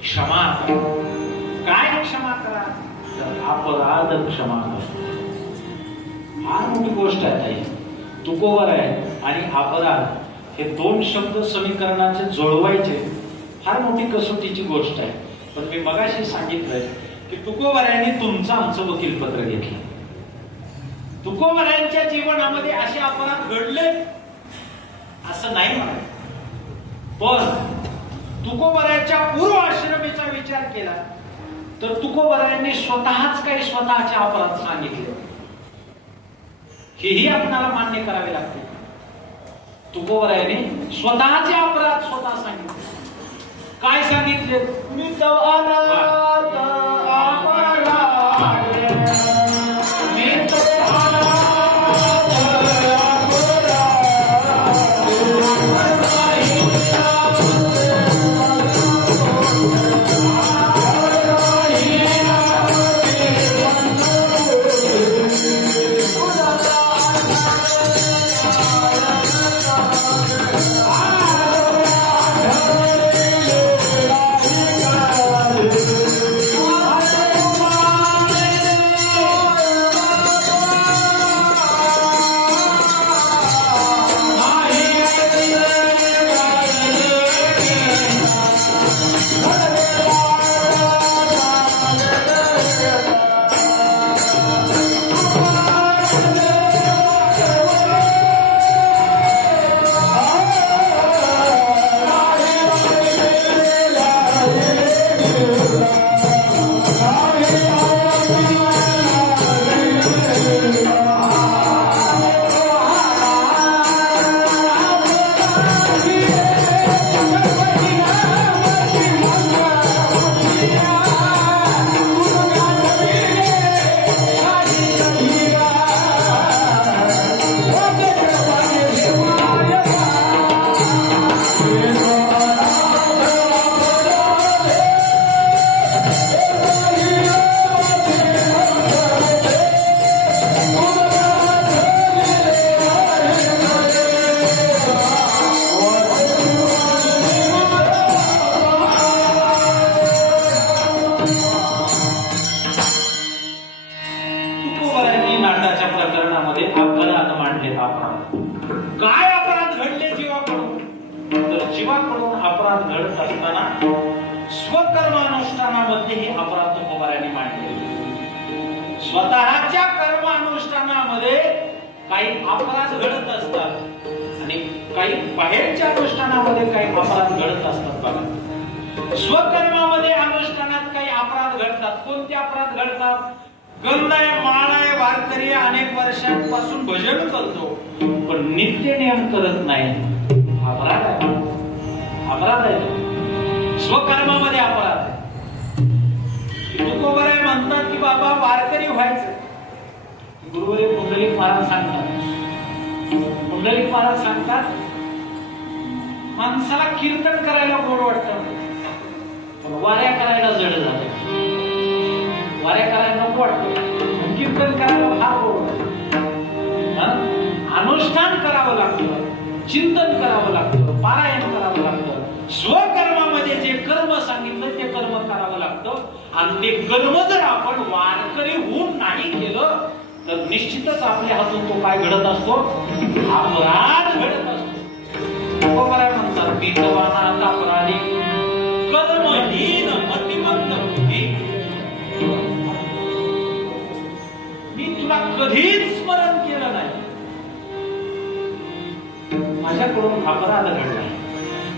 क्षमा काय क्षमा करा? अपराध क्षमा करा. फार मोठी गोष्ट आहे ताई. तुकोबर आहे आणि अपराध हे दोन शब्द समीकरणाचे जोडवायचे फार मोठी कसोटीची गोष्ट आहे. पण मी मगाशी सांगितलंय की तुकोबरायांनी तुमचं आमचं वकीलपत्र घेतलं. तुकोबरायांच्या जीवनामध्ये असे अपराध घडले असं नाही म्हणत. पण तुकोबरायांच्या पूर्व आश्रमीचा विचार केला तर तुकोबरायांनी स्वतःच काही स्वतःचे अपराध सांगितले. हेही आपल्याला मान्य करावे लागते. तुकोबरायांनी स्वतःचे अपराध स्वतः सांगितले. काय सांगितले? मी घडत असताना स्वकर्मानुष्ठानामध्येही अपराध तुकोबारायांनी मांडले. स्वतःच्या कर्मानुष्ठानामध्ये काही अपराध घडत असतात आणि काही बाहेरच्या अनुष्ठानामध्ये काही अपराध घडत असतात. बघा, स्वकर्मामध्ये अनुष्ठानात काही अपराध घडतात. कोणते अपराध घडतात? गंधाय माळाय वारकरी अनेक वर्षांपासून भजन करतो पण नित्य नियम करत नाही. अपराध आहे, अपराध आहे. स्वकर्मामध्ये अपराध आहे. तुकोबाराय म्हणतात की बाबा वारकरी व्हायचं. गुरुवर्य पुंडलिक महाराज सांगतात माणसाला कीर्तन करायला गोड वाटतं पण वाऱ्या करायला जड झालं. वाऱ्या करायला नको वाटतं, कीर्तन करायला फार गोड वाटतं. अनुष्ठान करावं लागतं, चिंतन करावं लागतं, पारायण करावं लागतं. स्वकर्मामध्ये जे कर्म सांगितलं ते कर्म करावं लागतं आणि ते कर्म जर आपण वारकरी होऊन नाही केलं तर निश्चितच आपल्या हातून तो काय घडत असतो? अपराध घडत असतो. तुकोबाराय म्हणतात विद्वानात अपराधी कर्महीन मतिमंद बुद्धी. मी तुला कधीच स्मरण केलं नाही, माझ्याकडून अपराध घडलाय.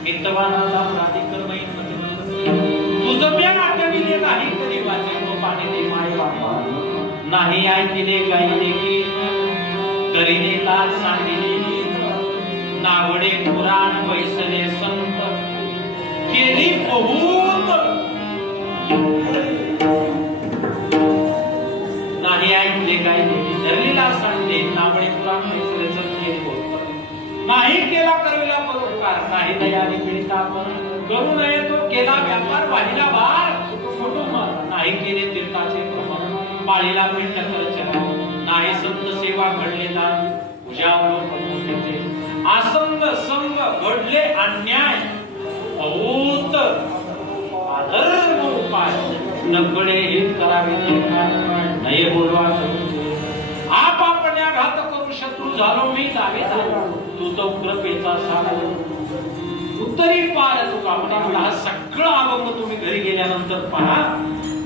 विद्वानात अपराधी कर्महीन मतिमंद तुझं मी आठविले नाही तरी वाचे तो पाणी दे माय बाबा नाही ऐकिले गायले की तरीने लाज सांगितले नावडे पुराण बैसले संत केली बहुत नाही ऐकले गायले तरीने लाज सांगितले नावडे पुराण बैसले संत केली बहुत नाही केला करविला परोपकार नाही दयाने पीडिता करू नये तो केला व्यापार वाहिला भार कुटुंब नाही केले तीर्थाचे प्रमाण पाळीला पिंड करचरा नाही संत सेवा घडलेला पूजावलोकन आसंग संग घडले अन्याय बहुत अधर्म उपाय नकडे हे करावे नये बोलवा आप आपल्या घात करू शत्रू झालो मी दावे तू तो कृपेचा सागर उत्तरी पार तुका म्हणजे हा सगळं अभंग तुम्ही घरी गेल्यानंतर पहा.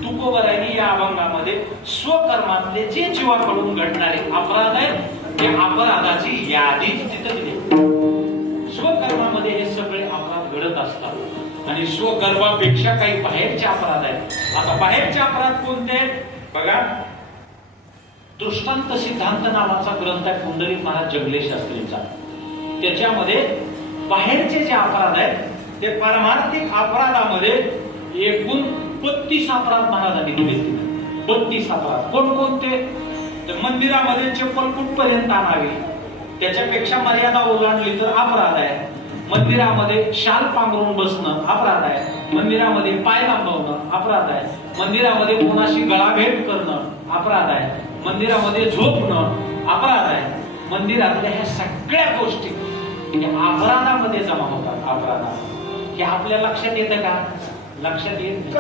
तुकोबारायांनी या अभंगामध्ये स्वकर्मातले जे जीवाकडून घडणारे अपराध आहेत त्या अपराधाची यादीच तिथं दिली. स्वकर्मामध्ये हे सगळे अपराध घडत असतात आणि स्वकर्मापेक्षा काही बाहेरचे अपराध आहेत. आता बाहेरचे अपराध कोणते आहेत बघा. दृष्टांत सिद्धांत नावाचा ग्रंथ आहे पुंडलिक महाराज जगले शास्त्रींचा. त्याच्यामध्ये बाहेरचे जे अपराध आहेत ते पारमार्थिक अपराधामध्ये एकूण 32 अपराध महाराजांनी दिले. 32 अपराध कोणकोणते? तर मंदिरामध्ये चप्पल कुठपर्यंत आणावी त्याच्यापेक्षा मर्यादा ओलांडली तर अपराध आहे. मंदिरामध्ये शाल पांघरून बसणं अपराध आहे. मंदिरामध्ये पाय लांबवणं अपराध आहे. मंदिरामध्ये कोणाशी गळाभेट करणं अपराध आहे. मंदिरामध्ये झोपणं अपराध आहे. मंदिरातल्या ह्या सगळ्या गोष्टी अपराधामध्ये जमा होतात. अपराधात हे आपल्या लक्षात येतं का? लक्षात येत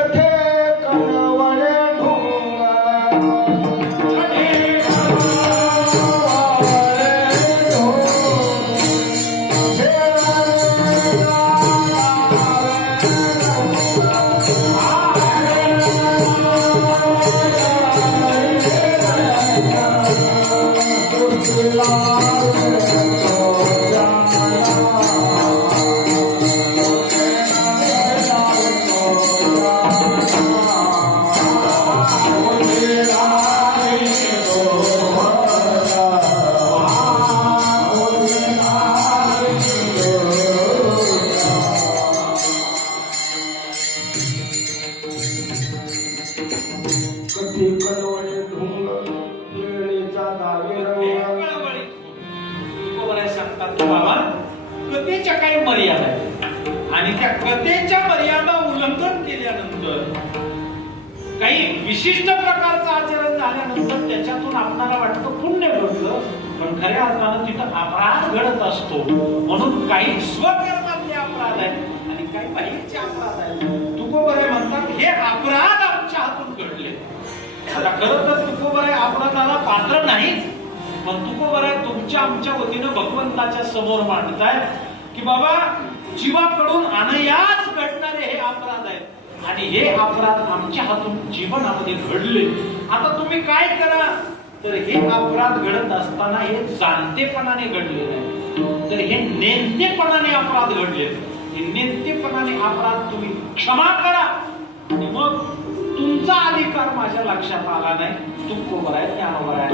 कथेच्या काही मर्यादा आहेत आणि त्या कथेच्या मर्यादा उल्लंघन केल्यानंतर काही विशिष्ट प्रकारचं आचरण झाल्यानंतर त्याच्यातून आपल्याला वाटतं पुण्य घडलं पण खऱ्या अर्थानं तिथं अपराध घडत असतो. म्हणून काही स्वकर्मातले अपराध आहेत आणि काही बाहेरचे अपराध आहेत. तुकोबाराय म्हणतात हे अपराध आमच्या हातून घडले. आता खरं तर तुकोबाराय अपराधाला पात्र नाहीच पण तुकोबाराय तुमच्या आमच्या वतीनं भगवंताच्या समोर मांडताय की बाबा जीवाकडून अनयास घडणारे हे अपराध आहेत आणि हे अपराध आमच्या हातून जीवनामध्ये घडले. आता तुम्ही काय करा, तर हे अपराध घडत असताना हे जाणतेपणाने घडले नाही, तर हे नेमकेपणाने अपराध घडले. हे नेमकेपणाने अपराध तुम्ही क्षमा करा आणि मग तुमचा अधिकार माझ्या लक्षात आला नाही, तुकोबर आहे, ज्ञानोबर आहे,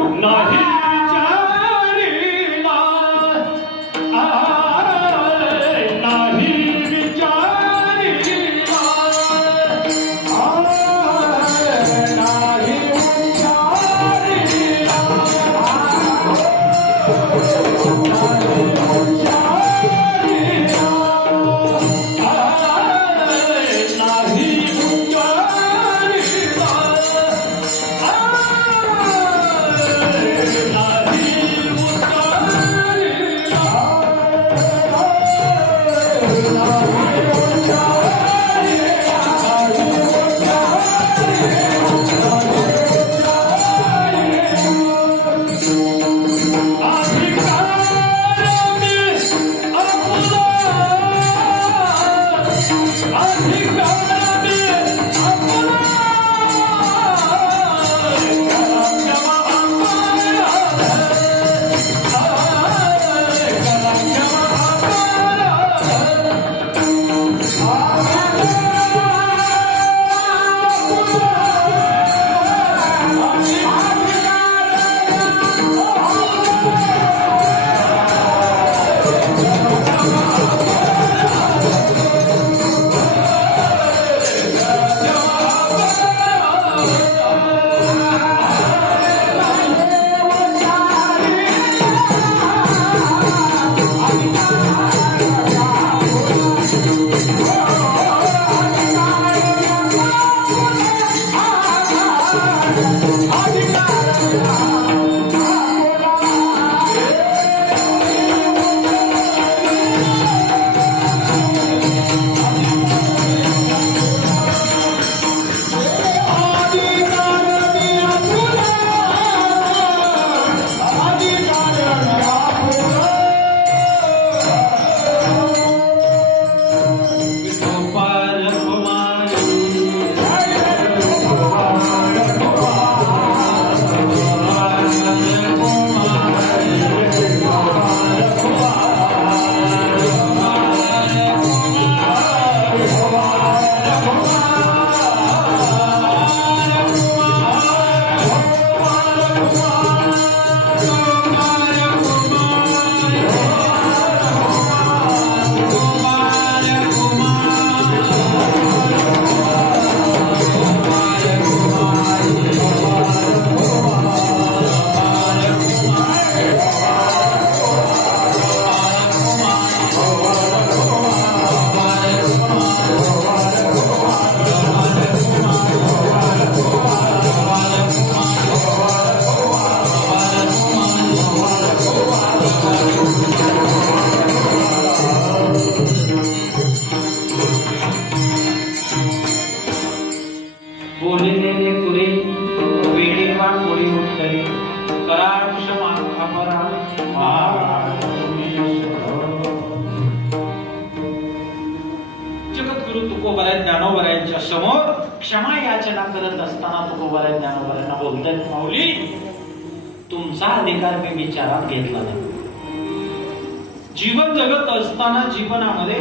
ज्ञानोबरायांच्या समोर क्षमा याचना करत असताना तुकोबराय ज्ञानोबरायांना बोलतात, माऊली तुमचा अधिकार मी विचारात घेतला नाही. जीवन जगत असताना जीवनामध्ये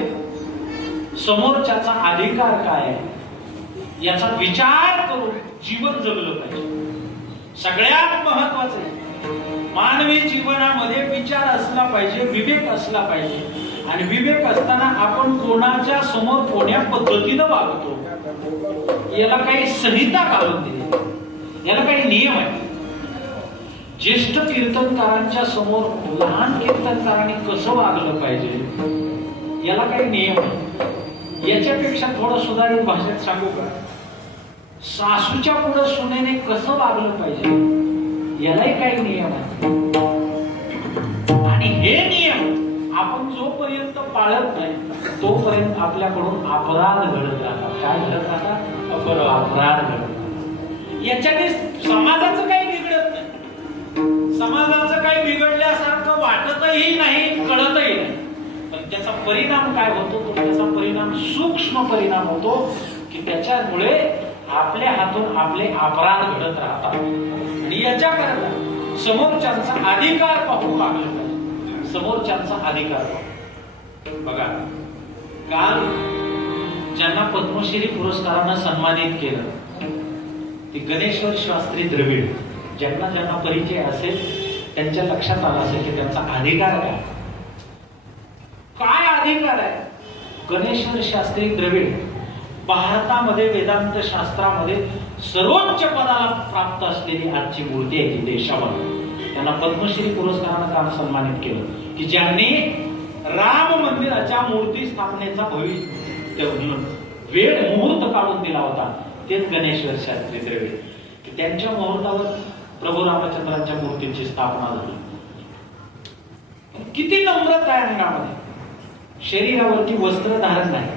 समोरच्याचा अधिकार काय आहे याचा विचार करून जीवन जगलं पाहिजे. सगळ्यात महत्वाचं मानवी जीवनामध्ये विचार असला पाहिजे, विवेक असला पाहिजे. आणि विवेक असताना आपण कोणाच्या समोर कोण्या पद्धतीनं वागतो याला काही संहिता घालून दिली, याला काही नियम आहे. ज्येष्ठ कीर्तनकारांच्या समोर लहान कीर्तनकारांनी कसं वागलं पाहिजे याला काही नियम आहे. याच्यापेक्षा थोडं सुधारित भाषेत सांगू का, सासूच्या पुढे सुनेने कसं वागलं पाहिजे यालाही काही नियम आहे. आणि हे नियम आपण जोपर्यंत पाळत नाही तोपर्यंत आपल्याकडून अपराध घडत राहतात. काय घडत राहतात? अपराध घडत. याच्याने समाजाचं काही बिघडत नाही, समाजाचं काही बिघडल्यासारखं वाटतही नाही, कळतही नाही. पण पण त्याचा परिणाम काय होतो? तो त्याचा परिणाम सूक्ष्म परिणाम होतो की त्याच्यामुळे आपल्या हातून आपले अपराध घडत राहतात. आणि याच्याकरता समोरच्यांचा अधिकार पाहू लागला पाहिजे. समोरच्यांचा अधिकार पाहू. बघा, काल ज्यांना पद्मश्री पुरस्कारानं सन्मानित केलं ते गणेश्वर शास्त्री द्रविड. ज्यांना ज्यांना परिचय असेल त्यांच्या लक्षात आलं असेल की त्यांचा अधिकार काय. काय अधिकार आहे? गणेश्वर शास्त्री द्रविड भारतामध्ये वेदांत शास्त्रामध्ये सर्वोच्च पदाला प्राप्त असलेली आजची मूर्ती आहे ती देशामध्ये. त्यांना पद्मश्री पुरस्कारानं काल सन्मानित केलं की ज्यांनी राम मंदिराच्या मूर्ती स्थापनेचा वेळ मुहूर्त काढून दिला होता तेच गणेश्वर शास्त्री द्रविड. की त्यांच्या मुहूर्तावर प्रभू रामचंद्रांच्या मूर्तीची स्थापना झाली. किती नम्रता आहे अंगामध्ये. शरीरावरती वस्त्र धारण नाही.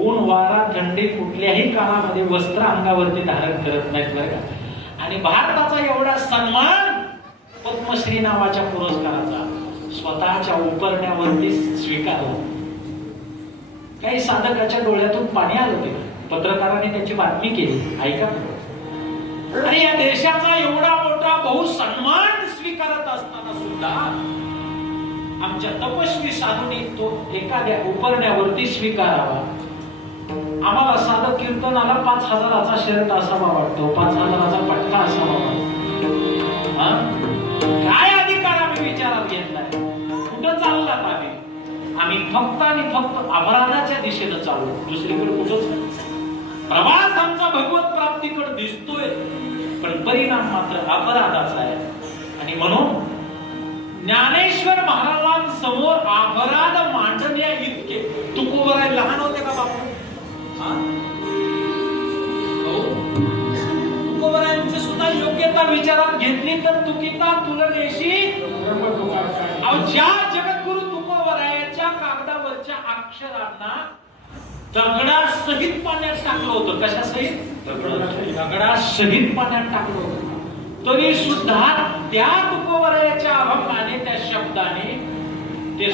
ऊन वारा थंडी कुठल्याही काळामध्ये वस्त्र अंगावरती धारण करत नाहीत बरं का. आणि भारताचा एवढा सन्मान पद्मश्री नावाच्या पुरस्काराचा स्वतःच्या उपरण्यावरती स्वीकारला. काही साधकाच्या डोळ्यातून पाणी आलं ते. पत्रकाराने त्याची बातमी केली, ऐका. आणि या देशाचा एवढा मोठा बहुसन्मान स्वीकारत असताना सुद्धा आमच्या तपस्वी साधूंनी तो एखाद्या उपरण्यावरती स्वीकारावा. आम्हाला साधं कीर्तनाला 5,000चा शर्ट असावा वाटतो, 5,000चा पटका असावा वाटतो. काय अधिकार आम्ही विचारात घेतलाय? कुठं चाललात आम्ही? आम्ही फक्त आणि फक्त अपराधाच्या दिशेनं चालू, दुसरीकडे कुठंच नाही. प्रवास आमचा भगवत प्राप्तीकडे दिसतोय पण परिणाम मात्र अपराधाचा आहे. आणि म्हणून ज्ञानेश्वर महाराजांसमोर अपराध मांडण्या इतके तुकोबराय लहान होते का बापू? तुकोबरायांची सुद्धा योग्यता विचारात घेतली तर तुकिता तुलनेशी ज्या जगद्गुरु तुकोबरायाच्या कागदावरच्या अक्षरांना दगडासहित पाण्यात टाकलं होतं. कशासहित? दगडासहित पाण्यात टाकलं होतं. तरी सुद्धा त्या तुकोबरायाच्या अभंगाने, त्या शब्दाने ते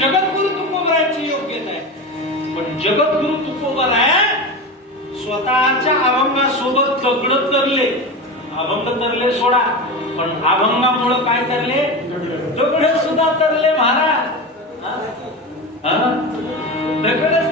जगद्गुरु तुकोबरायांची योग्यता आहे. पण जगद्गुरु तुकोबराय स्वतःच्या अभंगासोबत दगड तरले. अभंग तरले सोडा, पण अभंगामुळे काय तरले? दगड सुद्धा तरले महाराज. दगडच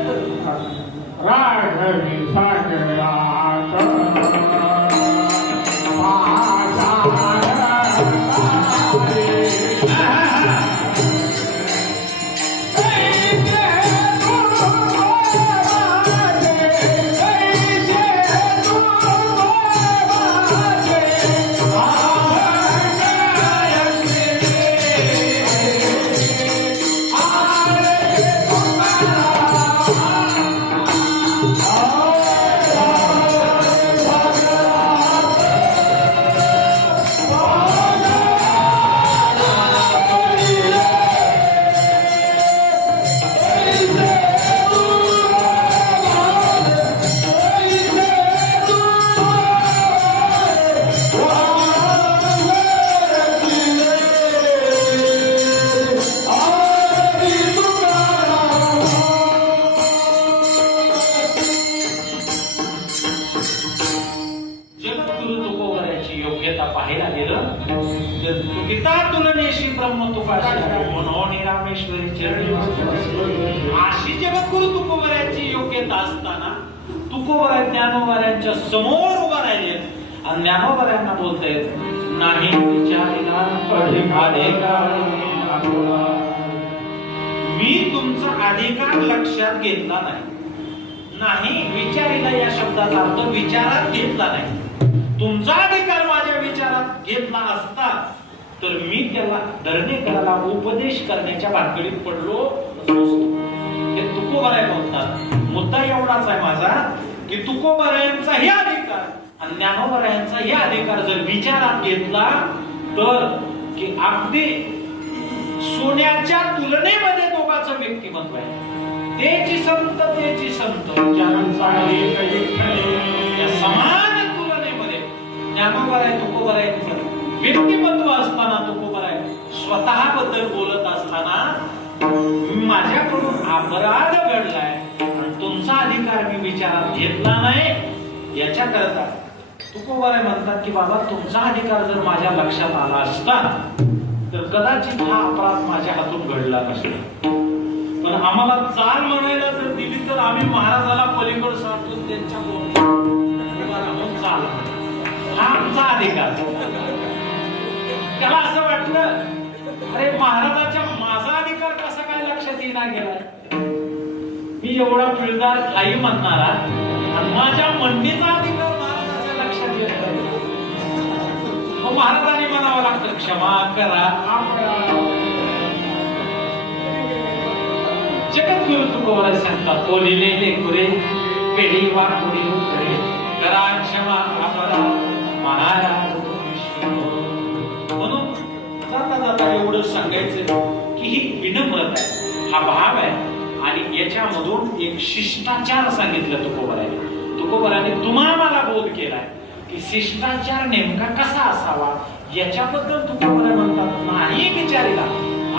पाहायला गेलं तर तुकिता तुलनेशी ब्रह्म तुकाशी मनोनी रामेश्वरी चरणी. अशी जगद्गुरु तुकोबरायांची योग्यता असताना तुकोबराय ज्ञानोबरायांच्या समोर उभा राहिले आणि ज्ञानोबरायांना बोलतायत नाही विचारिला मी तुमचा अधिकार लक्षात घेतला नाही विचारीला या शब्दाचा अर्थ विचारात घेतला नाही. तुमचा अधिकार माझ्या विचारात घेतला असता तर मी त्याला धरणेकराला उपदेश करण्याच्या भानगडीत पडलो नसतो. हे तुकोबराय म्हणतात. मुद्दा एवढाच आहे माझा की तुकोबरायांचाही अधिकार आणि ज्ञानोबरायांचाही अधिकार जर विचारात घेतला तर की अगदी सोन्याच्या तुलनेमध्ये दोघांचं व्यक्तिमत्व आहे. तेची संत या समान तुलनेमध्ये ज्ञानोबराय तुकोबरायांचं व्यक्तिमत्व असताना तुकोबराय स्वतःबद्दल बोलत असताना माझ्याकडून अपराध घडलाय आणि तुमचा अधिकार मी विचारात घेतला नाही याच्या करता तुकोबराय म्हणतात की बाबा तुमचा अधिकार जर माझ्या लक्षात आला असता तर कदाचित हा अपराध माझ्या हातून घडला नसता. पण आम्हाला चाल म्हणायला जर दिली तर आम्ही महाराजाला पलीकडे सांगतो त्यांच्या चाल हा आमचा अधिकार. त्याला असं वाटलं अरे महाराजाच्या माझा अधिकार कसा काय लक्षात येईना गेलाय. मी एवढा पिळदार आई म्हणणारा आणि माझ्या म्हणणीचा अधिकार महाराजाच्या लक्षात येत नाही. मग महाराजांनी म्हणावं लागतं क्षमा करा. जगद्गुरु तुकोबराय सांगतात ओलिले लेकुरे पेढी वाकुडी उतरे करा क्षमा अपराध महाराज. म्हणून जाता जाता एवढं सांगायचं की ही विनम्रता आहे, हा भाव आहे आणि याच्यामधून एक शिष्टाचार सांगितलं तुकोबराने तुम्हाला मला बोध केलाय की शिष्टाचार नेमका कसा असावा याच्याबद्दल तुकोबराय म्हणतात नाही विचारीला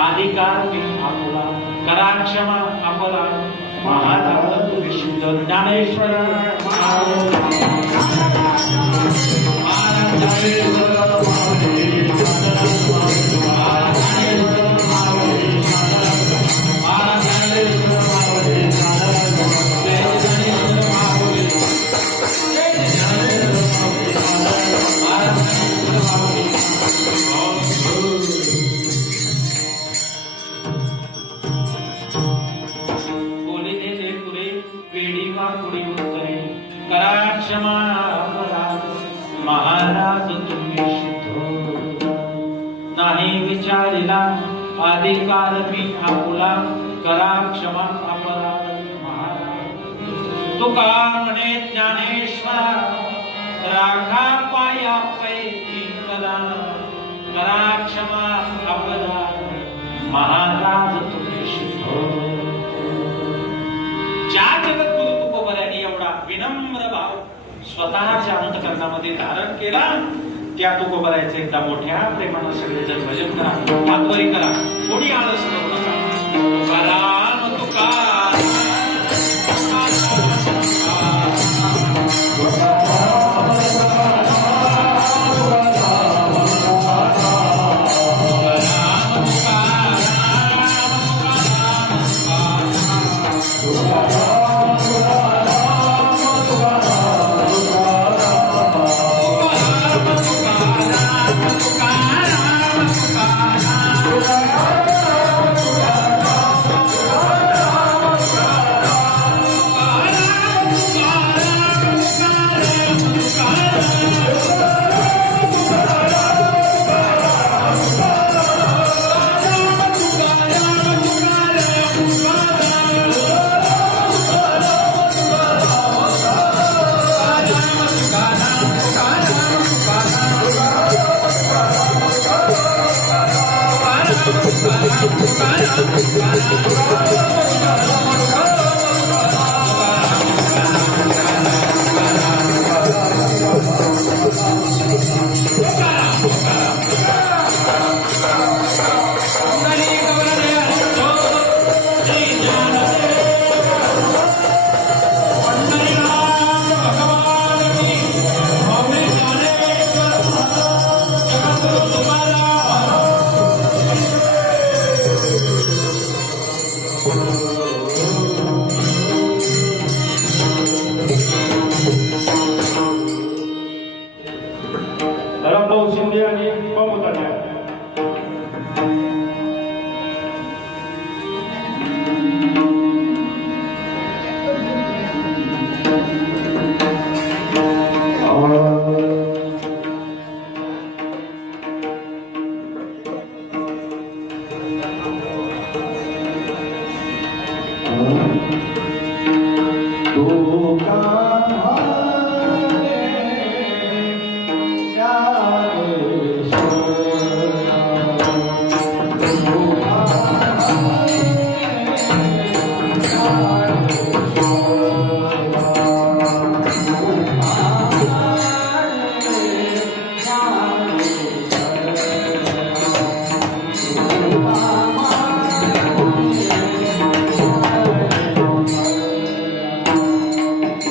अधिकार मी आपला करा क्षमा अपराध महाराज विशुद्ध ज्ञानेश्वर महाराज तुम्ही शुद्ध नाही विचारिला अधिकार मी आपुला करा क्षमा अपराध महाराज. तुका म्हणे ज्ञानेश्वरा राखा पाया पैकी करा करा क्षमा अपराध महाराज तुम्ही शुद्ध. ज्या जगद्गुरु तुकोबरायांनी एवढा विनम्र भाव स्वतःच्या अंतकरणामध्ये धारण केला त्या तुकोबरायचं एकदा मोठ्या प्रेमानं सगळेजण भजन करा, हातवरी करा, कोणी आळस करू नका. तुकाराम तुकाराम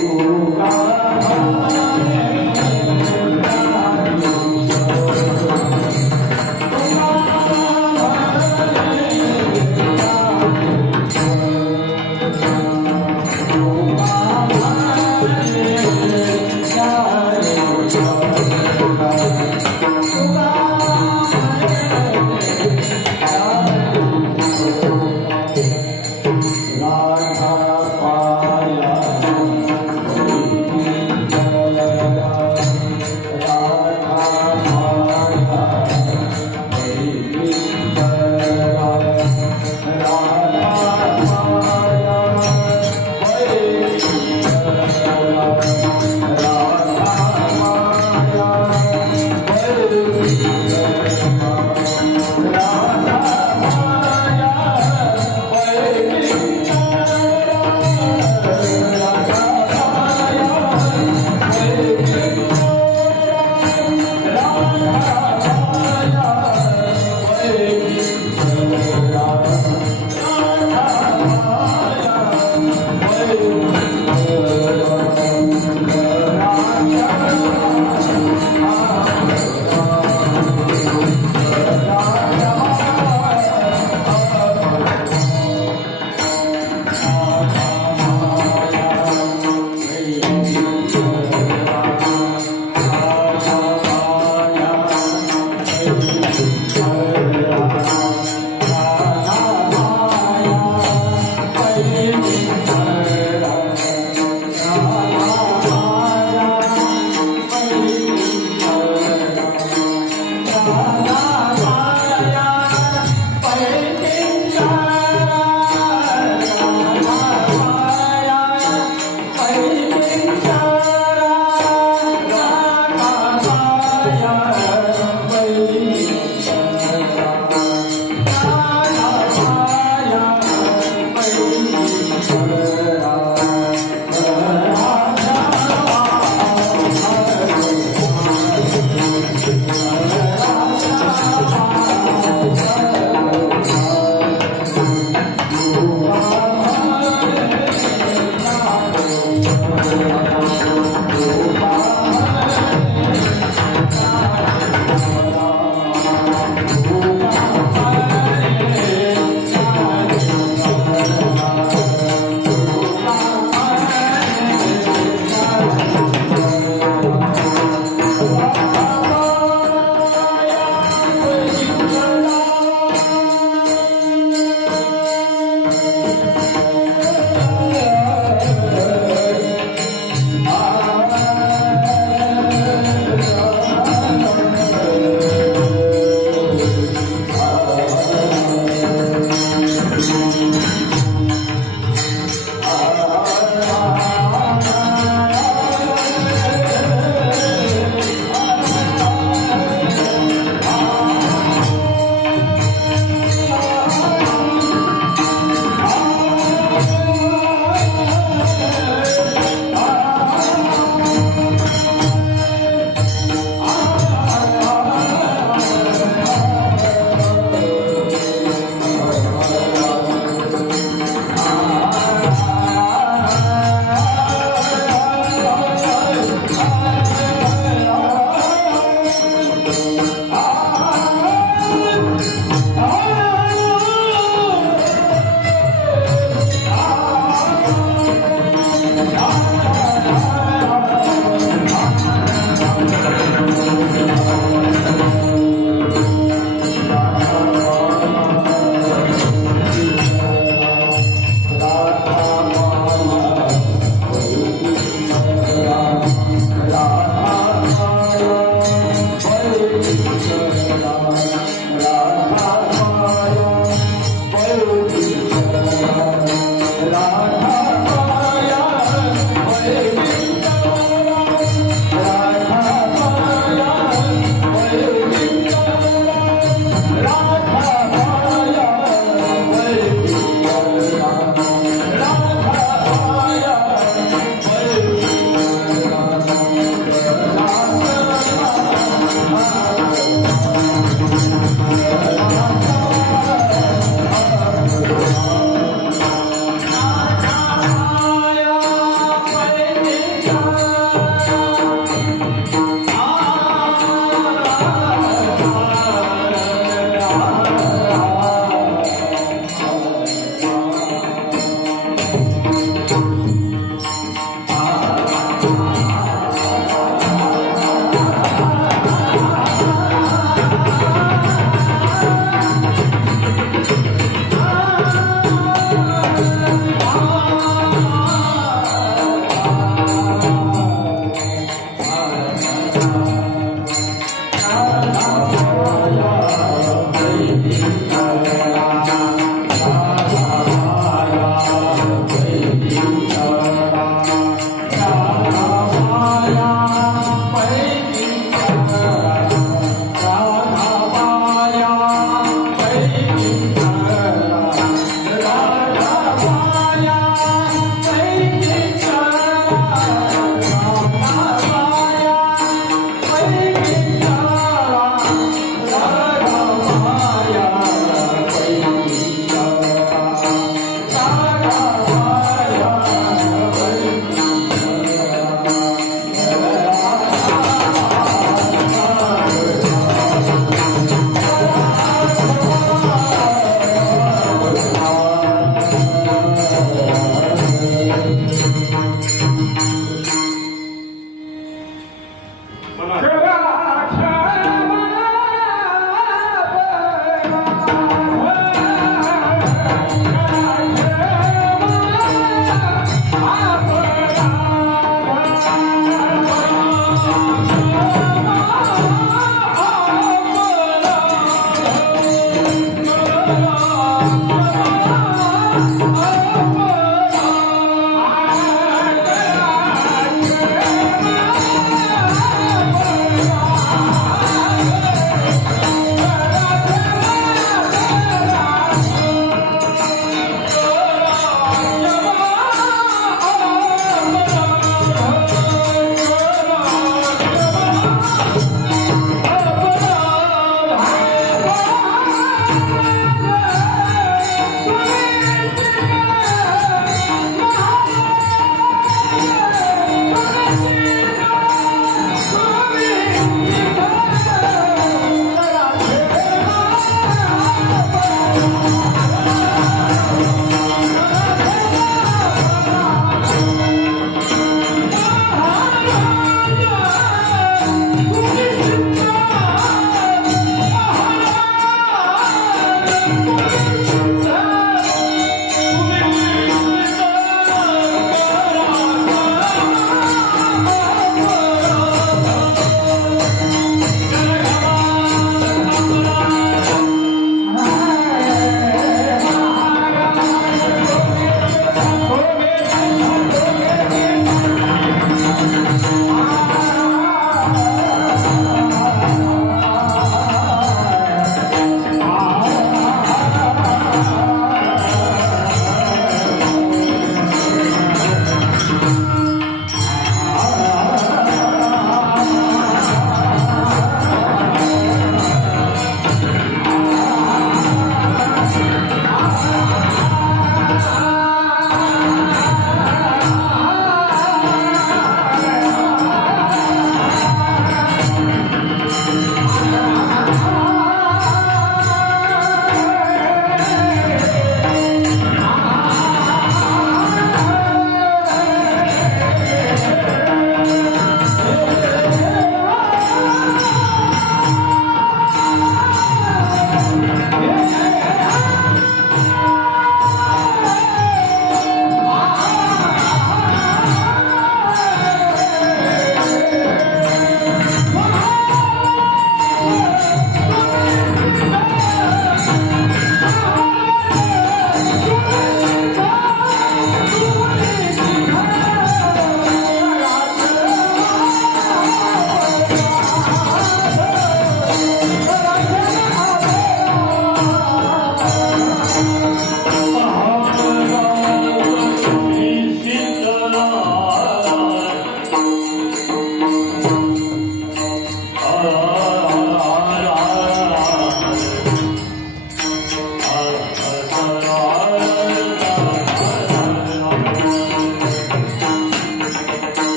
Oh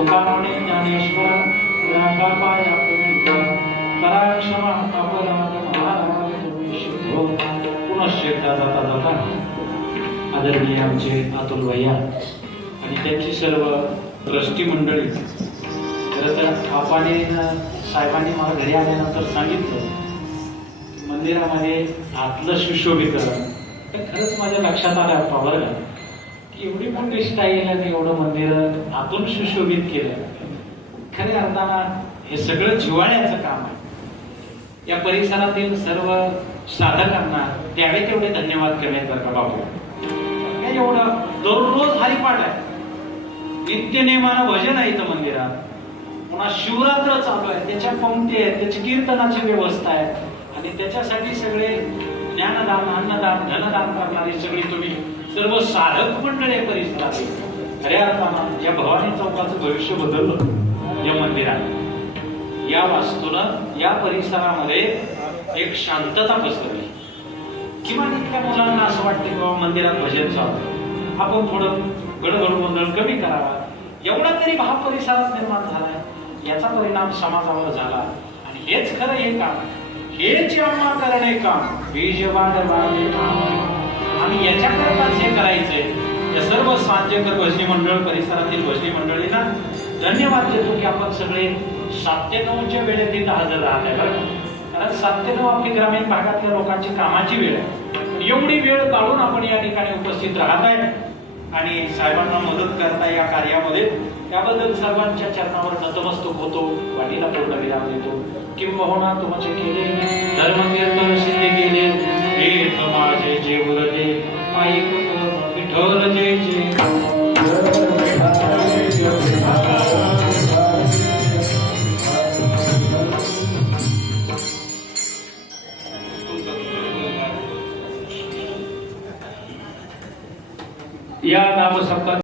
तुकाराणे ज्ञानेश्वर पाया पराक्षमा अपराध महाराज पुनश्च एकदा जाता जाता आदरणीय आमचे अतुल भैया आणि त्यांची सर्व ट्रस्टी मंडळी, खरं तर आपाने साहेबांनी मला घरी आल्यानंतर सांगितलं मंदिरामध्ये आतलं सुशोभीकरण, तर खरंच माझ्या लक्षात आलं पावर की एवढी मोठी स्टाईल आणि एवढं मंदिर आतून सुशोभित केलं. खऱ्या अर्थानं हे सगळं जिव्हाळ्याचं काम आहे. या परिसरातील सर्व साधकांना त्यावेळी तेवढे धन्यवाद करण्यात बरं का बाबू. काय एवढं दररोज हरिपाठ आहे, नित्यनेमानं भजन आहे इथं मंदिरात, पुन्हा शिवरात्र चालू आहे, त्याच्या पंक्ती आहेत, त्याची कीर्तनाची व्यवस्था आहे आणि त्याच्यासाठी सगळे ज्ञानदान, अन्नदान, धनदान करणारी सगळी तुम्ही सर्व साधक मंडळी परिसरात. खऱ्या अर्थानं या भवानी चौकाचं भविष्य बदललं या मंदिरात. या वास्तूनं या परिसरामध्ये एक शांतता पसरली. किमान इथल्या मुलांना असं वाटतं की बाबा मंदिरात भजन चालू, आपण थोडं गडबड गोंधळ कमी करावा, एवढा तरी भाव परिसरात निर्माण झालाय. याचा परिणाम समाजावर झाला आणि हेच खरं हे काम, हेच आम्हा करणे काम बीज वाढवावे आणि याच्याकरताच हे करायचंय. या सर्व सांजेकर भजनी मंडळ परिसरातील भजनी मंडळींना धन्यवाद देतो की आपण सगळे 7 ते 9च्या वेळेत इथं हजर राहत आहे बरं. कारण 7 ते 9 आपली ग्रामीण भागातल्या लोकांची कामाची वेळ आहे. एवढी वेळ काढून आपण या ठिकाणी उपस्थित राहत आहे आणि साहेबांना मदत करता या कार्यामध्ये, त्याबद्दल सर्वांच्या चरणावर नतमस्तक होतो, वाणीला पूर्ण विराम देतो. किंबहुना तुमचे केले धर्मकीर्तन सिद्ध केले, हे माझे जेवुर दे ऐक विठ्ठल जय जय. या नामसप्ताह